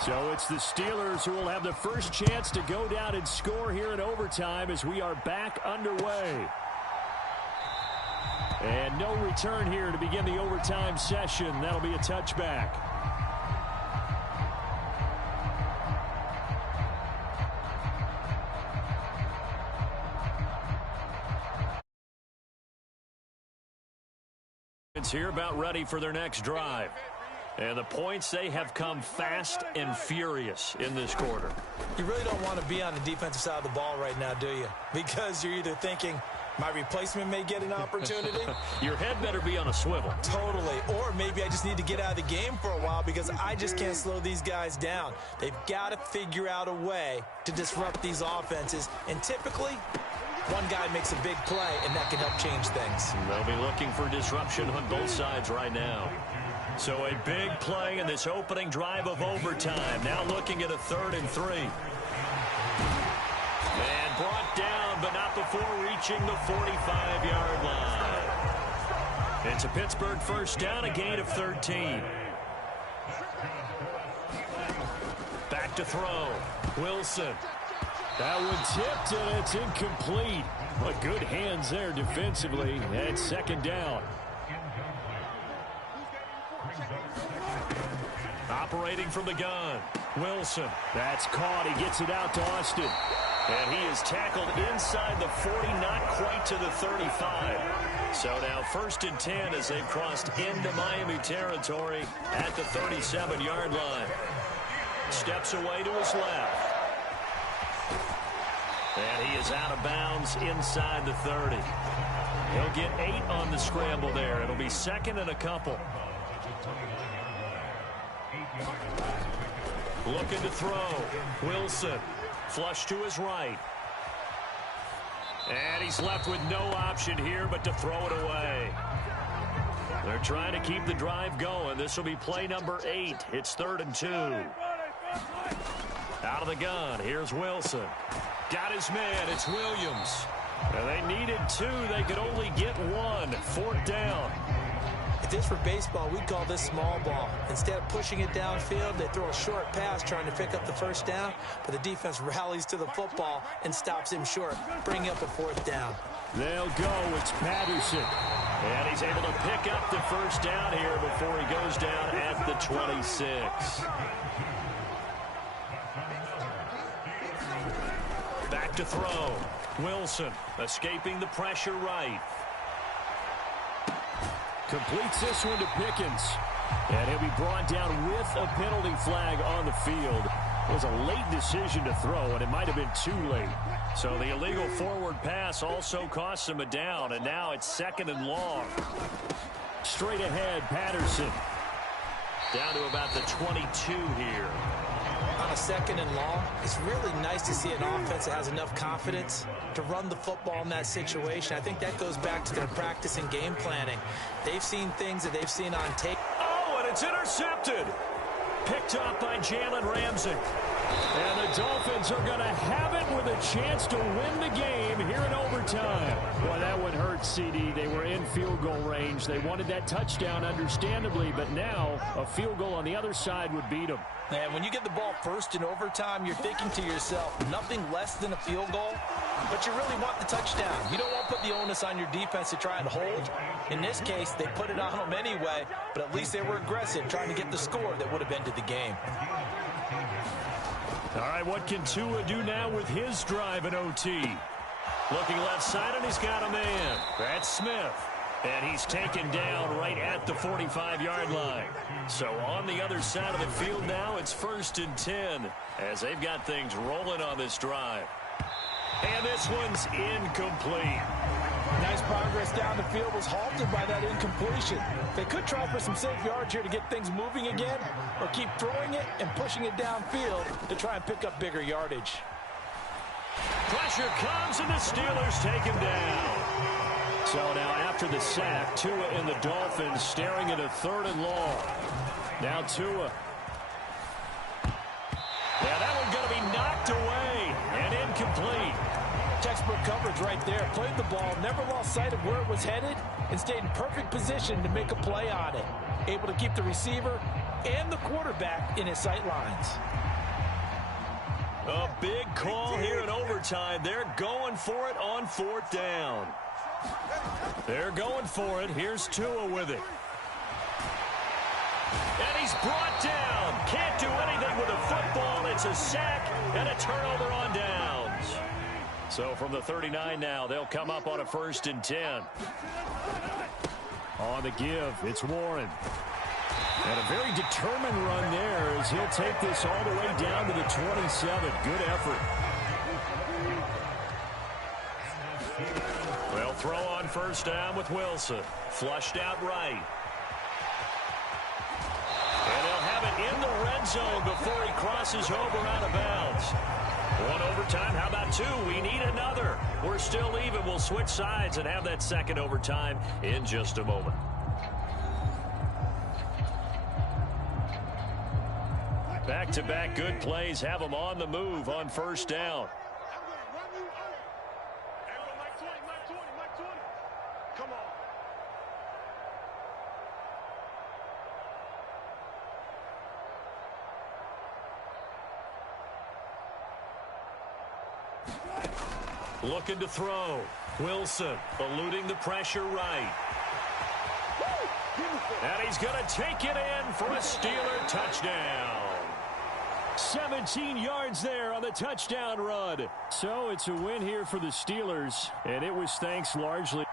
So it's the Steelers who will have the first chance to go down and score here in overtime as we are back underway. And no return here to begin the overtime session. That'll be a touchback. It's here about ready for their next drive. And the points, they have come fast and furious in this quarter. You really don't want to be on the defensive side of the ball right now, do you? Because you're either thinking, my replacement may get an opportunity. Your head better be on a swivel. Totally. Or maybe I just need to get out of the game for a while because I just can't slow these guys down. They've got to figure out a way to disrupt these offenses. And typically, One guy makes a big play, and that can help change things. They'll be looking for disruption on both sides right now. So a big play in this opening drive of overtime. Now looking at a 3rd and 3. And brought down, but not before reaching the 45-yard line. It's a Pittsburgh first down, a gain of 13. Back to throw. Wilson. That one tipped, and it's incomplete. But good hands there defensively. And 2nd down. Operating from the gun. Wilson. That's caught. He gets it out to Austin. And he is tackled inside the 40, not quite to the 35. So now 1st and 10 as they've crossed into Miami territory at the 37-yard line. Steps away to his left. And he is out of bounds inside the 30. He'll get 8 on the scramble there. It'll be 2nd and a couple. Looking to throw. Wilson. Flush to his right. And he's left with no option here but to throw it away. They're trying to keep the drive going. This will be play number 8. It's 3rd and 2. Out of the gun. Here's Wilson. Got his man. It's Williams. And they needed 2. They could only get 1. 4th down. If this were baseball, we'd call this small ball. Instead of pushing it downfield, they throw a short pass trying to pick up the 1st down, but the defense rallies to the football and stops him short, bringing up a 4th down. They'll go. It's Patterson. And he's able to pick up the 1st down here before he goes down at the 26. Back to throw. Wilson escaping the pressure right. Completes this one to Pickens. And he'll be brought down with a penalty flag on the field. It was a late decision to throw, and it might have been too late. So the illegal forward pass also cost him a down, and now it's 2nd and long. Straight ahead, Patterson. Down to about the 22 here. On a 2nd and long, it's really nice to see an offense that has enough confidence to run the football in that situation. I think that goes back to their practice and game planning. They've seen things that they've seen on tape. Oh, and it's intercepted. Picked up by Jalen Ramsey. And the Dolphins are going to have it with a chance to win the game here in overtime. Boy, that would hurt, CD. They were in field goal range. They wanted that touchdown, understandably, but now a field goal on the other side would beat them. And when you get the ball first in overtime, you're thinking to yourself, nothing less than a field goal, but you really want the touchdown. You don't want to put the onus on your defense to try and hold. In this case, they put it on them anyway, but at least they were aggressive, trying to get the score that would have ended the game. All right, what can Tua do now with his drive in OT? Looking left side, and he's got a man. That's Smith. And he's taken down right at the 45-yard line. So on the other side of the field now, it's 1st and 10 as they've got things rolling on this drive. And this one's incomplete. Nice progress down the field was halted by that incompletion. They could try for some safe yards here to get things moving again, or keep throwing it and pushing it downfield to try and pick up bigger yardage. Pressure comes, and the Steelers take him down. So now after the sack, Tua and the Dolphins staring at a 3rd and long. Now Tua. Yeah, that one's going to be knocked away and incomplete. Textbook coverage right there. Played the ball, never lost sight of where it was headed, and stayed in perfect position to make a play on it. Able to keep the receiver and the quarterback in his sight lines. A big call here in overtime. They're going for it on 4th down. They're going for it. Here's Tua with it. And he's brought down. Can't do anything with a football. It's a sack and a turnover on downs. So from the 39 now, they'll come up on a 1st and 10. On the give, it's Warren. And a very determined run there as he'll take this all the way down to the 27. Good effort. They'll throw on 1st down with Wilson. Flushed out right. And they'll have it in the red zone before he crosses over out of bounds. One overtime. How about two? We need another. We're still even. We'll switch sides and have that second overtime in just a moment. Back-to-back good plays have them on the move on first down. Looking to throw. Wilson eluding the pressure right. And he's going to take it in for a Steeler touchdown. 17 yards there on the touchdown run. So it's a win here for the Steelers, and it was thanks largely